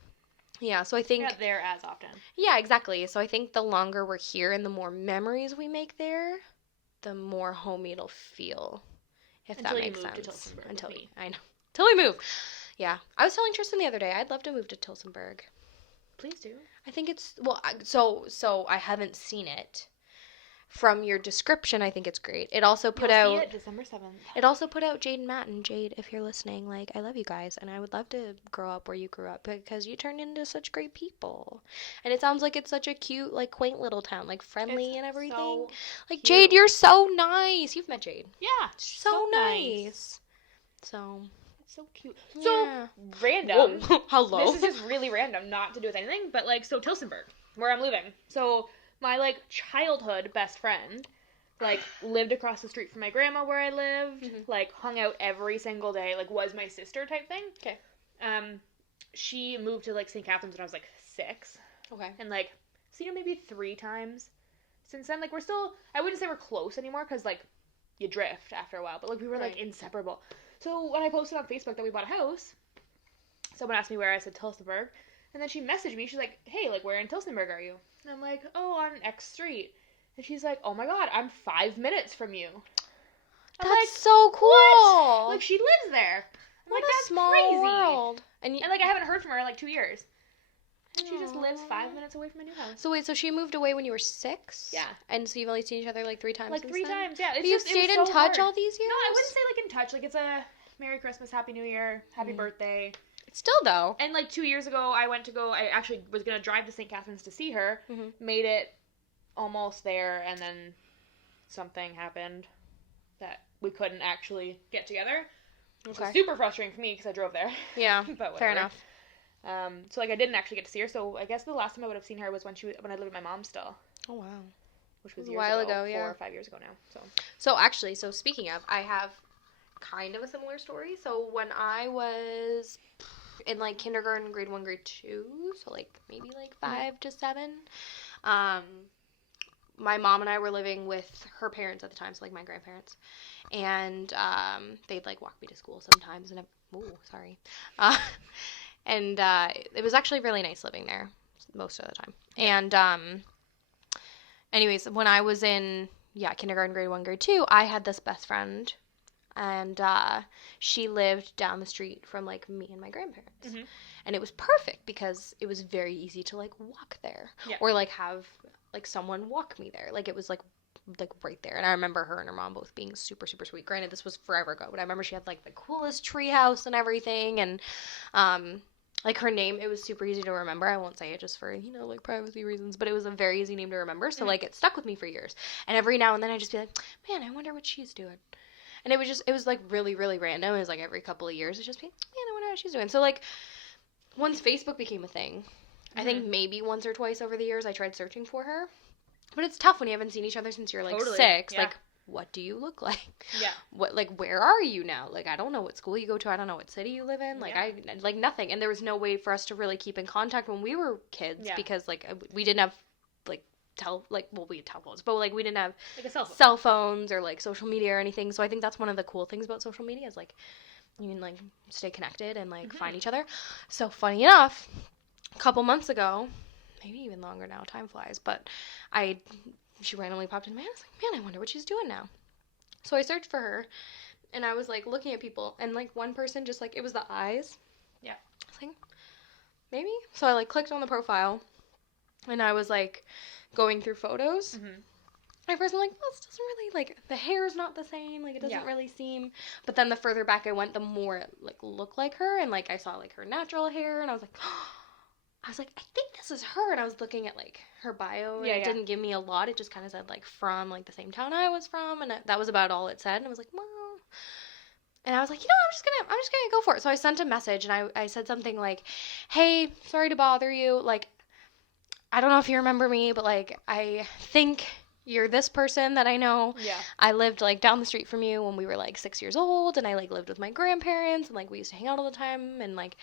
Yeah, so I think... You're not there as often. Yeah, exactly. So I think the longer we're here and the more memories we make there, the more homey it'll feel, if that makes sense. Until we move. Yeah. I was telling Tristan the other day, I'd love to move to Tillsonburg. Please do. I think it's... Well, so I haven't seen it. From your description, I think it's great. It also put out... See it December 7th. It also put out Jade and Matt. And Jade, if you're listening, like, I love you guys. And I would love to grow up where you grew up, because you turned into such great people. And it sounds like it's such a cute, like, quaint little town. Like, friendly and everything. So like, cute. Jade, you're so nice. You've met Jade. Yeah. So nice. So... It's so cute. Yeah. So, random. Whoa. Hello. This is just really random, not to do with anything. But, like, so Tillsonburg, where I'm living. So... My, like, childhood best friend, like, lived across the street from my grandma where I lived, like, hung out every single day, like, was my sister type thing. Okay. She moved to, like, St. Catharines when I was, like, 6. Okay. And, like, seen her maybe 3 times since then. Like, we're still, I wouldn't say we're close anymore, because, like, you drift after a while, but, like, we were, like, inseparable. So, when I posted on Facebook that we bought a house, someone asked me where. I said Tillsonburg. And then she messaged me. She's like, hey, like, where in Tillsonburg are you? And I'm like, oh, on X street. And she's like, oh my god, I'm 5 minutes from you. That's like, so cool. What? Like, she lives there. I'm what like, a that's small crazy. World. And, like, I haven't heard from her in, like, 2 years. And she just lives 5 minutes away from my new house. So wait, so she moved away when you were 6? Yeah. And so you've only seen each other, like, 3 times Like, 3 times, yeah. But you've stayed in touch all these years? No, I wouldn't say, like, in touch. Like, it's a Merry Christmas, Happy New Year, Happy Birthday. Still, though. And, like, 2 years ago, I actually was going to drive to St. Catharines to see her, made it almost there, and then something happened that we couldn't actually get together, which was super frustrating for me, because I drove there. Yeah, but fair enough. So, like, I didn't actually get to see her, so I guess the last time I would have seen her was when I lived with my mom still. Oh, wow. Which was a while ago, 4 or 5 years ago now, So, actually, speaking of, I have kind of a similar story. So, when I was... in, like, kindergarten, grade 1, grade 2, so, like, maybe, like, 5 to 7, my mom and I were living with her parents at the time, so, like, my grandparents, and, they'd, like, walk me to school sometimes, and, and, it was actually really nice living there most of the time, and, anyways, when I was in, kindergarten, grade 1, grade 2, I had this best friend. And she lived down the street from, like, me and my grandparents. Mm-hmm. And it was perfect because it was very easy to, like, walk there. Yeah. Or, like, have, like, someone walk me there. Like, it was, like right there. And I remember her and her mom both being super, super sweet. Granted, this was forever ago. But I remember she had, like, the coolest tree house and everything. And, like, her name, it was super easy to remember. I won't say it just for, like, privacy reasons. But it was a very easy name to remember. So, like, it stuck with me for years. And every now and then I'd just be like, man, I wonder what she's doing. And it was, like, really, really random. It was, like, every couple of years. It'd just be, man, I wonder how she's doing. So, like, once Facebook became a thing, I think maybe once or twice over the years I tried searching for her. But it's tough when you haven't seen each other since you're, like, 6. Yeah. Like, what do you look like? Yeah. What, like, where are you now? Like, I don't know what school you go to. I don't know what city you live in. Like, like, nothing. And there was no way for us to really keep in contact when we were kids because, like, we didn't have, like, we had telephones, but, like, we didn't have like a cell phones or, like, social media or anything. So I think that's one of the cool things about social media is, like, you can, like, stay connected and, like, find each other. So funny enough, a couple months ago, maybe even longer now, time flies, but she randomly popped in my head. I was like, man, I wonder what she's doing now. So I searched for her, and I was, like, looking at people, and, like, one person just, like, it was the eyes. Yeah. I was like, maybe? So I, like, clicked on the profile, and I was, like, going through photos. Mm-hmm. At first I'm like, well, this doesn't really, like, the hair's not the same, like, it doesn't really seem, but then the further back I went, the more it, like, looked like her, and, like, I saw, like, her natural hair, and I was like, I think this is her, and I was looking at, like, her bio, and it didn't give me a lot, it just kind of said, like, from, like, the same town I was from, and that was about all it said, and I was like, well, and I was like, you know, I'm just gonna go for it, so I sent a message, and I said something like, hey, sorry to bother you, like, I don't know if you remember me, but, like, I think you're this person that I know. Yeah. I lived, like, down the street from you when we were, like, 6 years old, and I, like, lived with my grandparents, and, like, we used to hang out all the time, and, like,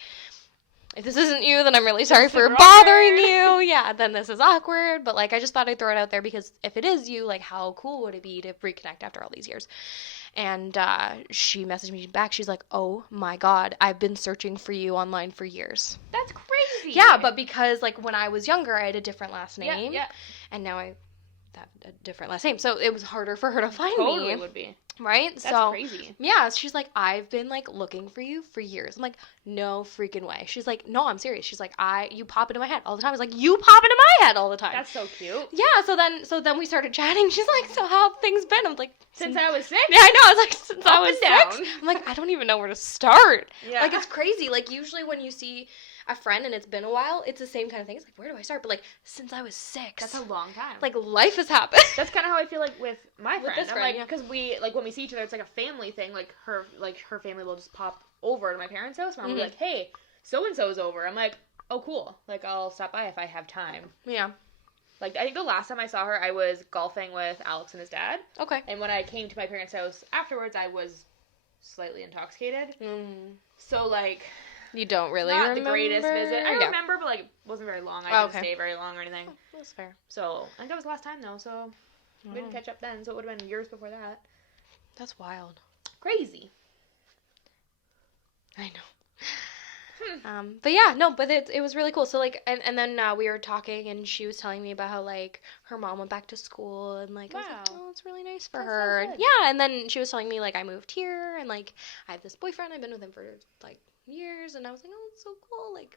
if this isn't you, then I'm really sorry for bothering you. Yeah, then this is awkward, but, like, I just thought I'd throw it out there because if it is you, like, how cool would it be to reconnect after all these years? And she messaged me back. She's like, oh, my God, I've been searching for you online for years. That's crazy. Yeah, but because, like, when I was younger, I had a different last name. Yeah. And now I have a different last name. So it was harder for her to find me. Totally would be. Right? That's crazy. Yeah, she's like, I've been, like, looking for you for years. I'm like, no freaking way. She's like, no, I'm serious. She's like, you pop into my head all the time. I was like, you pop into my head all the time. That's so cute. Yeah, so then we started chatting. She's like, so how have things been? I'm like, since I was 6? Yeah, I know. I was like, since I was down. 6? I'm like, I don't even know where to start. Yeah. Like, it's crazy. Like, usually when you see a friend and it's been a while, it's the same kind of thing. It's like, where do I start? But, like, since I was 6. That's a long time. Like, life has happened. That's kind of how I feel, like, with my friend. With this friend, like, because we, like, when we see each other, it's like a family thing. Like, her family will just pop over to my parents' house, and I'll be like, hey, so-and-so's over. I'm like, oh, cool. Like, I'll stop by if I have time. Yeah. Like, I think the last time I saw her, I was golfing with Alex and his dad. Okay. And when I came to my parents' house afterwards, I was slightly intoxicated. Mm. So, like... You don't really not remember? The greatest visit. I remember, but, like, it wasn't very long. I didn't stay very long or anything. Oh, that's fair. So, I think that was the last time, though, so we didn't catch up then, so it would have been years before that. That's wild. Crazy. I know. But yeah, no, but it was really cool. So, like, and then we were talking, and she was telling me about how, like, her mom went back to school, and, like, wow. I was like, oh, it's really nice for her. So yeah, and then she was telling me, like, I moved here, and, like, I have this boyfriend. I've been with him for, like, years, and I was like, oh, it's so cool, like,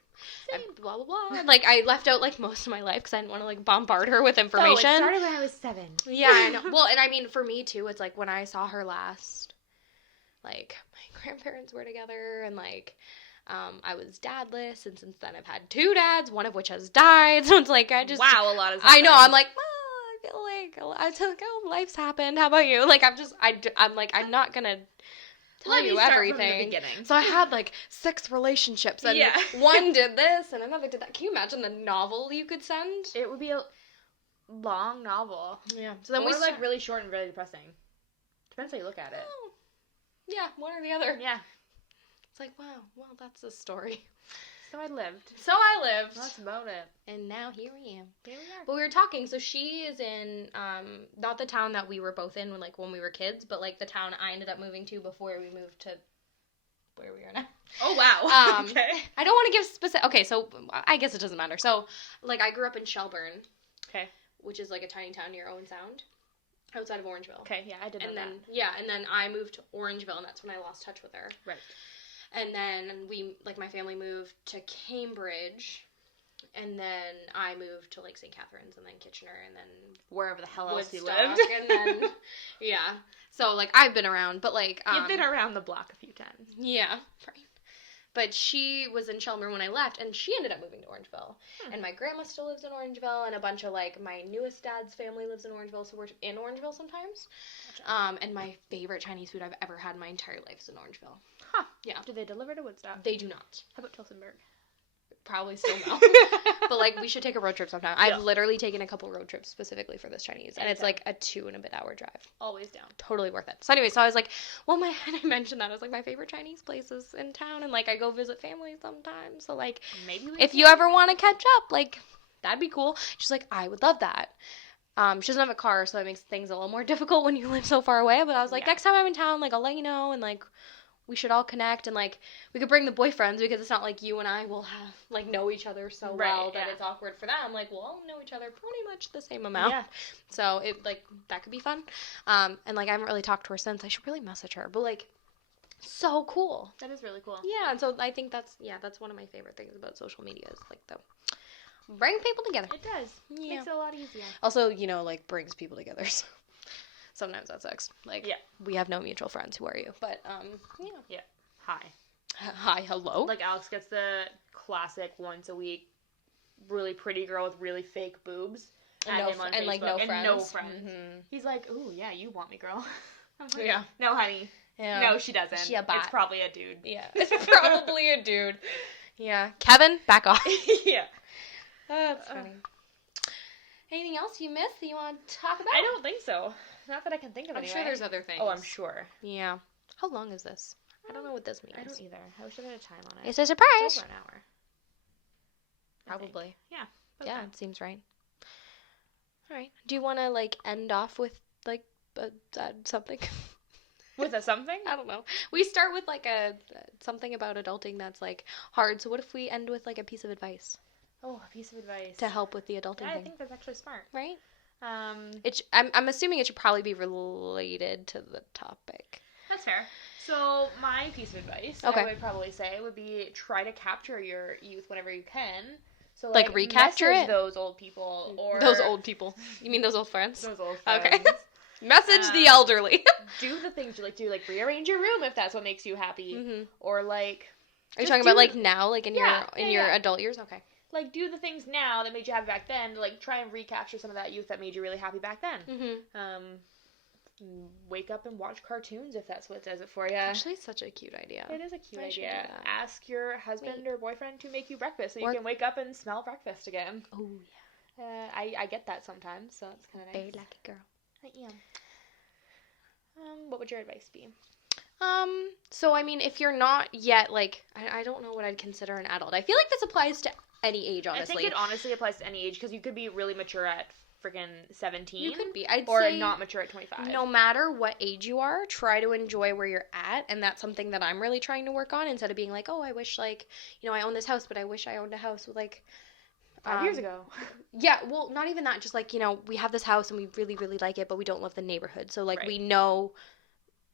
blah, blah, blah. And, like, I left out, like, most of my life, because I didn't want to, like, bombard her with information. So, it started when I was 7. Yeah, I know. Well, and I mean, for me, too, it's, like, when I saw her last, like, my grandparents were together, and, like, I was dadless, and since then I've had 2 dads, one of which has died, so it's, like, I just... Wow, a lot has I happened. know, I'm like, well, I feel like, I was like, oh, life's happened, how about you? Like, I'm like, I'm not gonna... tell you everything. From the beginning. So I had like 6 relationships, and one did this, and another did that. Can you imagine the novel you could send? It would be a long novel. Yeah. So then or like really short and really depressing. Depends how you look at it. Oh. Yeah, one or the other. Yeah. It's like, wow, well, that's the story. So I lived. That's about it. And now here we am. Here we are. But we were talking, so she is in, not the town that we were both in when we were kids, but, like, the town I ended up moving to before we moved to where we are now. Oh, wow. Okay. I don't want to give specific, okay, so I guess it doesn't matter. So, like, I grew up in Shelburne. Okay. Which is, like, a tiny town near Owen Sound, outside of Orangeville. Okay, yeah, I did know that. And then I moved to Orangeville, and that's when I lost touch with her. Right. And then my family moved to Cambridge, and then I moved to, like, St. Catharines, and then Kitchener, and then... wherever the hell else you Woodstock, lived. And then, yeah. So, like, I've been around, but, like... You've been around the block a few times. Yeah, right. But she was in Shelburne when I left, and she ended up moving to Orangeville. And my grandma still lives in Orangeville, and a bunch of, like, my newest dad's family lives in Orangeville, so we're in Orangeville sometimes. Gotcha. And my favorite Chinese food I've ever had in my entire life is in Orangeville. Huh. Yeah. Do they deliver to Woodstock? They do not. How about Tillsonburg? Probably still no. But, like, we should take a road trip sometime. Yeah. I've literally taken a couple road trips specifically for this Chinese. And it's, like, a 2-and-a-bit-hour drive. Always down. Totally worth it. So, anyway, I was like, well, and I mentioned that. I was like, my favorite Chinese places in town. And, like, I go visit family sometimes. So, like, maybe if you ever want to catch up, like, that'd be cool. She's like, I would love that. She doesn't have a car, so that makes things a little more difficult when you live so far away. But I was like, next time I'm in town, like, I'll let you know. And, like, we should all connect, and, like, we could bring the boyfriends, because it's not like you and I will have, like, know each other so well that it's awkward for them. Like, we'll all know each other pretty much the same amount. Yeah. So, that could be fun. And, like, I haven't really talked to her since. I should really message her. But, like, so cool. That is really cool. Yeah, and so I think that's one of my favorite things about social media is, like, bring people together. It does. Yeah. Makes it a lot easier. Also, like, brings people together, so. Sometimes that sucks. Like, we have no mutual friends. Who are you? But, Yeah. Hi. Hi, hello? Like, Alex gets the classic once a week, really pretty girl with really fake boobs. And no friends. Mm-hmm. He's like, ooh, yeah, you want me, girl. I'm like, no, honey. Yeah. No, she doesn't. She a bot. It's probably a dude. Yeah. It's probably a dude. Yeah. Kevin, back off. Yeah. That's funny. Anything else you missed that you want to talk about? I don't think so. Not that I can think of anyway. I'm sure there's other things. Oh, I'm sure. Yeah. How long is this? I don't know what this means. I don't either. I wish I had a time on it. It's a surprise. It's over an hour. Probably. Yeah. Yeah, it seems right. All right. Do you want to, like, end off with, like, something? With a something? I don't know. We start with, like, something about adulting that's, like, hard. So what if we end with, like, a piece of advice? Oh, a piece of advice. To help with the adulting thing. I think that's actually smart. Right? I'm assuming it should probably be related to the topic. That's fair. So my piece of advice, I would probably say, would be try to capture your youth whenever you can. So like recapture it. Those old people or those old people. You mean those old friends? Those old friends. Okay. Message the elderly. Do the things you like to do, like rearrange your room if that's what makes you happy, or like. Are you talking about like now, like in your adult years? Okay. Like, do the things now that made you happy back then to, like, try and recapture some of that youth that made you really happy back then. Wake up and watch cartoons if that's what does it for you. Actually, such a cute idea. It is a cute idea. Ask your husband or boyfriend to make you breakfast so you can wake up and smell breakfast again. Oh, yeah. I get that sometimes, so it's kind of nice. Very lucky girl. I am. What would your advice be? So, I mean, if you're not yet, like, I don't know what I'd consider an adult. I feel like this applies to any age, honestly. I think it honestly applies to any age, because you could be really mature at freaking 17. You could be. I'd say not mature at 25. No matter what age you are, try to enjoy where you're at, and that's something that I'm really trying to work on, instead of being like, oh, I wish, like, I own this house, but I wish I owned a house with, like... 5 years ago. Yeah, well, not even that, just, like, we have this house, and we really, really like it, but we don't love the neighborhood, so, like, we know...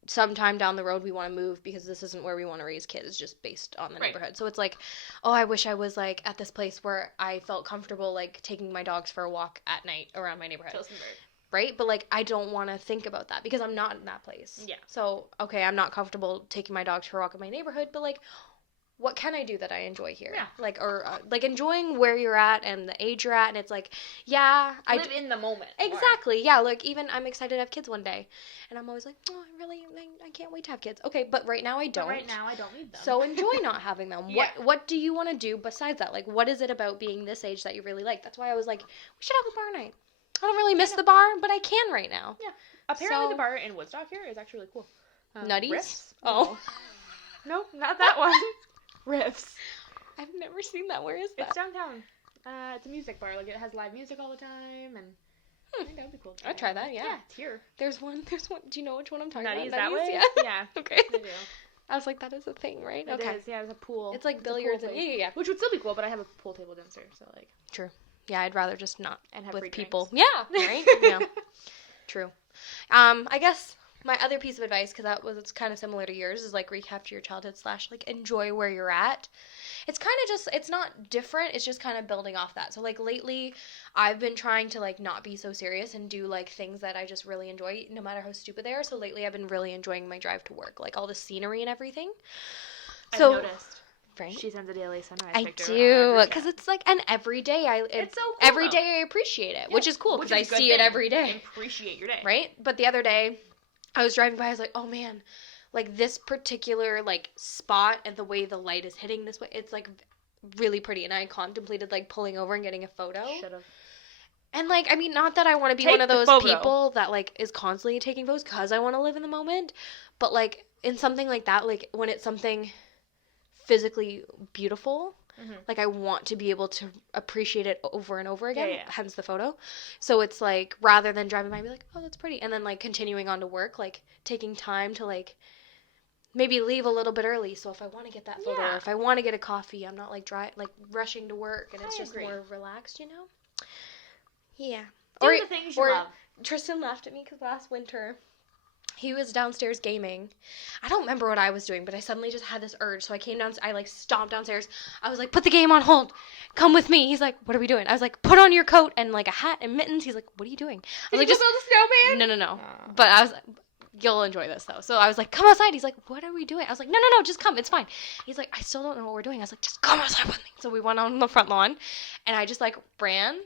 sometime down the road we want to move because this isn't where we want to raise kids, just based on the neighborhood. So it's like, oh, I wish I was like at this place where I felt comfortable like taking my dogs for a walk at night around my neighborhood. Right? But like I don't want to think about that because I'm not in that place. Yeah. So, okay, I'm not comfortable taking my dogs for a walk in my neighborhood, but like what can I do that I enjoy here? Yeah. Like, or, like, enjoying where you're at and the age you're at, and it's like, yeah. Live in the moment. Exactly, more. Yeah, like, even I'm excited to have kids one day, and I'm always like, oh, I can't wait to have kids. Okay, but right now I don't. But right now I don't need them. So enjoy not having them. Yeah. What do you want to do besides that? Like, what is it about being this age that you really like? That's why I was like, we should have a bar night. I don't really miss the bar, but I can right now. Yeah. Apparently the bar in Woodstock here is actually really cool. Nutties? Riffs? Oh. No, not that one. Riffs. I've never seen that. Where is that? It's downtown. It's a music bar. Like, it has live music all the time, and I think that would be cool. I'd try that, yeah. Yeah, it's here. There's one. Do you know which one I'm talking about? Nutties that way? Yeah. Okay. I do. I was like, that is a thing, right? It is, yeah, it's a pool. It's like billiards and yeah. Which would still be cool, but I have a pool table downstairs, so like. True. Yeah, I'd rather just not and have with free people. Drinks. Yeah, right? Yeah. True. I guess my other piece of advice, because it's kind of similar to yours, is like recapture your childhood / like enjoy where you're at. It's kind of just, it's not different, it's just kind of building off that. So like lately, I've been trying to like not be so serious and do like things that I just really enjoy, no matter how stupid they are. So lately I've been really enjoying my drive to work, like all the scenery and everything. I've noticed. Right? She sends a daily sunrise I picture. do, because it's like, and every day it's so cool, every day I appreciate it, which is cool, because I see it every day. Appreciate your day. Right? But the other day, I was driving by, I was like, oh man, like this particular like spot and the way the light is hitting this way, it's like really pretty, and I contemplated, like, pulling over and getting a photo. Should've. And, like, I mean, not that I want to be one of those people that, like, is constantly taking photos because I want to live in the moment, but, like, in something like that, like, when it's something physically beautiful, like, I want to be able to appreciate it over and over again, hence the photo. So it's, like, rather than driving by and be like, oh, that's pretty, and then, like, continuing on to work, like, taking time to, like, maybe leave a little bit early, so if I want to get that photo, or if I want to get a coffee, I'm not, like, rushing to work, and it's just more relaxed, you know? Yeah. Do the things you love. Tristan laughed at me because last winter he was downstairs gaming. I don't remember what I was doing, but I suddenly just had this urge. So I came down. I, like, stomped downstairs. I was like, put the game on hold. Come with me. He's like, what are we doing? I was like, put on your coat and, like, a hat and mittens. He's like, what are you doing? I was like, just build a snowman? No. Oh. But I was like, you'll enjoy this, though. So I was like, come outside. He's like, what are we doing? I was like, no, just come. It's fine. He's like, I still don't know what we're doing. I was like, just come outside with me. So we went on the front lawn, and I just, like, ran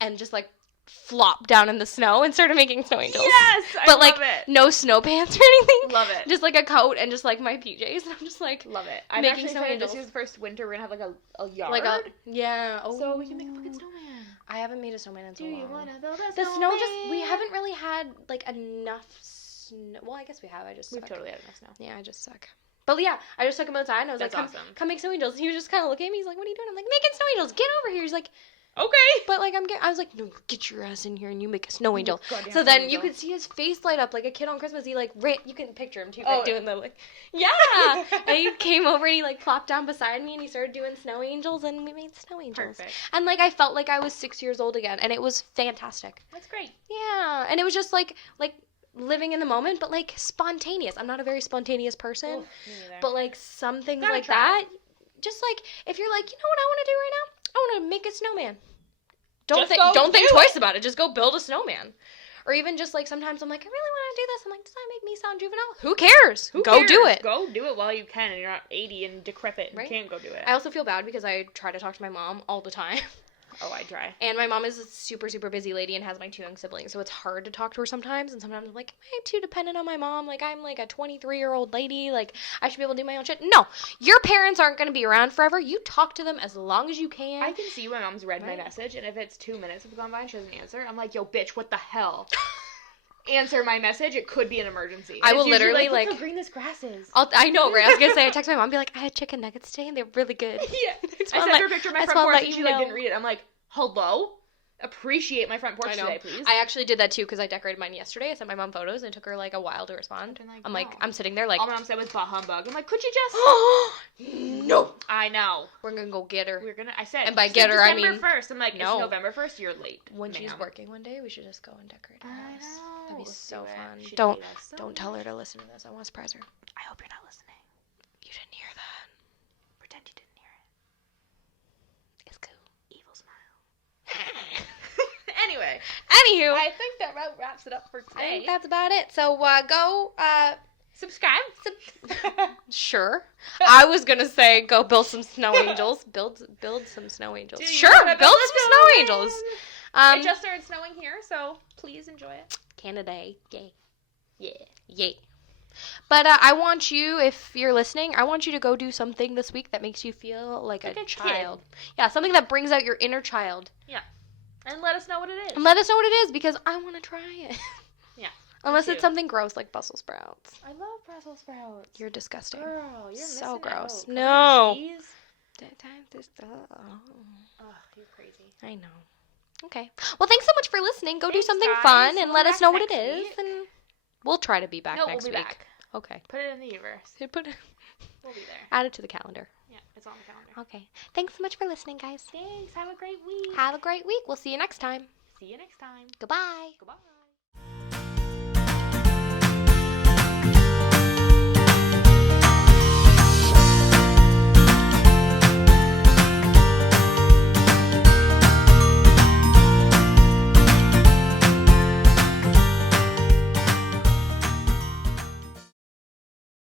and just, like, flopped down in the snow and started making snow angels. Yes, but like no snow pants or anything. Love it. Just like a coat and just like my PJs. And I'm just like love it. I'm making snow angels. This year's first winter. We're gonna have like a yard. Like oh. So we can make a fucking snowman. I haven't made a snowman in so long. Do you wanna build a snowman? The snow we haven't really had like enough snow. Well, I guess we have. We've totally had enough snow. Yeah, I just suck. But yeah, I just took him outside and I was That's like, awesome. Come make snow angels. He was just kind of looking at me. He's like, what are you doing? I'm like, making snow angels. Get over here. He's like, okay. But, like, I was like, no, get your ass in here and you make a snow angel. So then you could see his face light up like a kid on Christmas. He, like, you can picture him, too, like, doing the, like, yeah. And he came over and he, like, plopped down beside me and he started doing snow angels and we made snow angels. Perfect. And, like, I felt like I was 6 years old again and it was fantastic. That's great. Yeah. And it was just, like living in the moment, but, like, spontaneous. I'm not a very spontaneous person. Oof, me neither. But, like, some things like that, just, like, if you're like, you know what I want to do right now? I want to make a snowman. Don't think twice about it. Just go build a snowman. Or even just, like, sometimes I'm like, I really want to do this. I'm like, does that make me sound juvenile? Who cares? Go do it. Go do it while you can and you're not 80 and decrepit and can't go do it. I also feel bad because I try to talk to my mom all the time. Oh, I try. And my mom is a super, super busy lady and has my 2 young siblings, so it's hard to talk to her sometimes. And sometimes I'm like, am I too dependent on my mom? Like, I'm like a 23-year-old lady. Like, I should be able to do my own shit. No, your parents aren't going to be around forever. You talk to them as long as you can. I can see my mom's read my message, and if it's 2 minutes have gone by and she doesn't answer, I'm like, yo, bitch, what the hell? Answer my message. It could be an emergency. I will literally like, look how green this grass is. I know, right? I was gonna say, I text my mom and be like, I had chicken nuggets today and they're really good. Yeah. I sent her a picture of my front porch and she like didn't read it. I'm like, hello? Appreciate my front porch today, please. I actually did that too because I decorated mine yesterday. I sent my mom photos and it took her like a while to respond. I'm like, I'm sitting there like, all my mom said was bah humbug. I'm like, could you just? No. I know. We're gonna go get her. I said. And by get her, I mean December 1st. I'm like, no. It's November 1st. You're late. When she's working one day, we should just go and decorate her house. I know. That'd be so fun. She'd Don't tell her to listen to this. I want to surprise her. I hope you're not listening. You didn't hear that. Pretend you didn't hear it. It's cool. Evil smile. Anyway. Anywho. I think that wraps it up for today. I think that's about it. So, go, subscribe. Sure. I was gonna say go build some snow angels. Build some snow angels. Sure, build some snow angels. It just started snowing here, so please enjoy it. Canada, yay. Yeah. Yay. But I want you, if you're listening, I want you to go do something this week that makes you feel like a child. Kid. Yeah, something that brings out your inner child. Yeah. And let us know what it is. And let us know what it is, because I want to try it. Yeah. Unless it's something gross like Brussels sprouts. I love Brussels sprouts. You're disgusting. Girl, you're so gross. Out. No. Oh, you're crazy. I know. Okay. Well, thanks so much for listening. Go do something fun and let us know what it is. And we'll try to be back next week. Back. Okay. Put it in the universe. We'll be there. Add it to the calendar. Yeah, it's on the calendar. Okay. Thanks so much for listening, guys. Thanks. Have a great week. Have a great week. We'll see you next time. See you next time. Goodbye. Goodbye.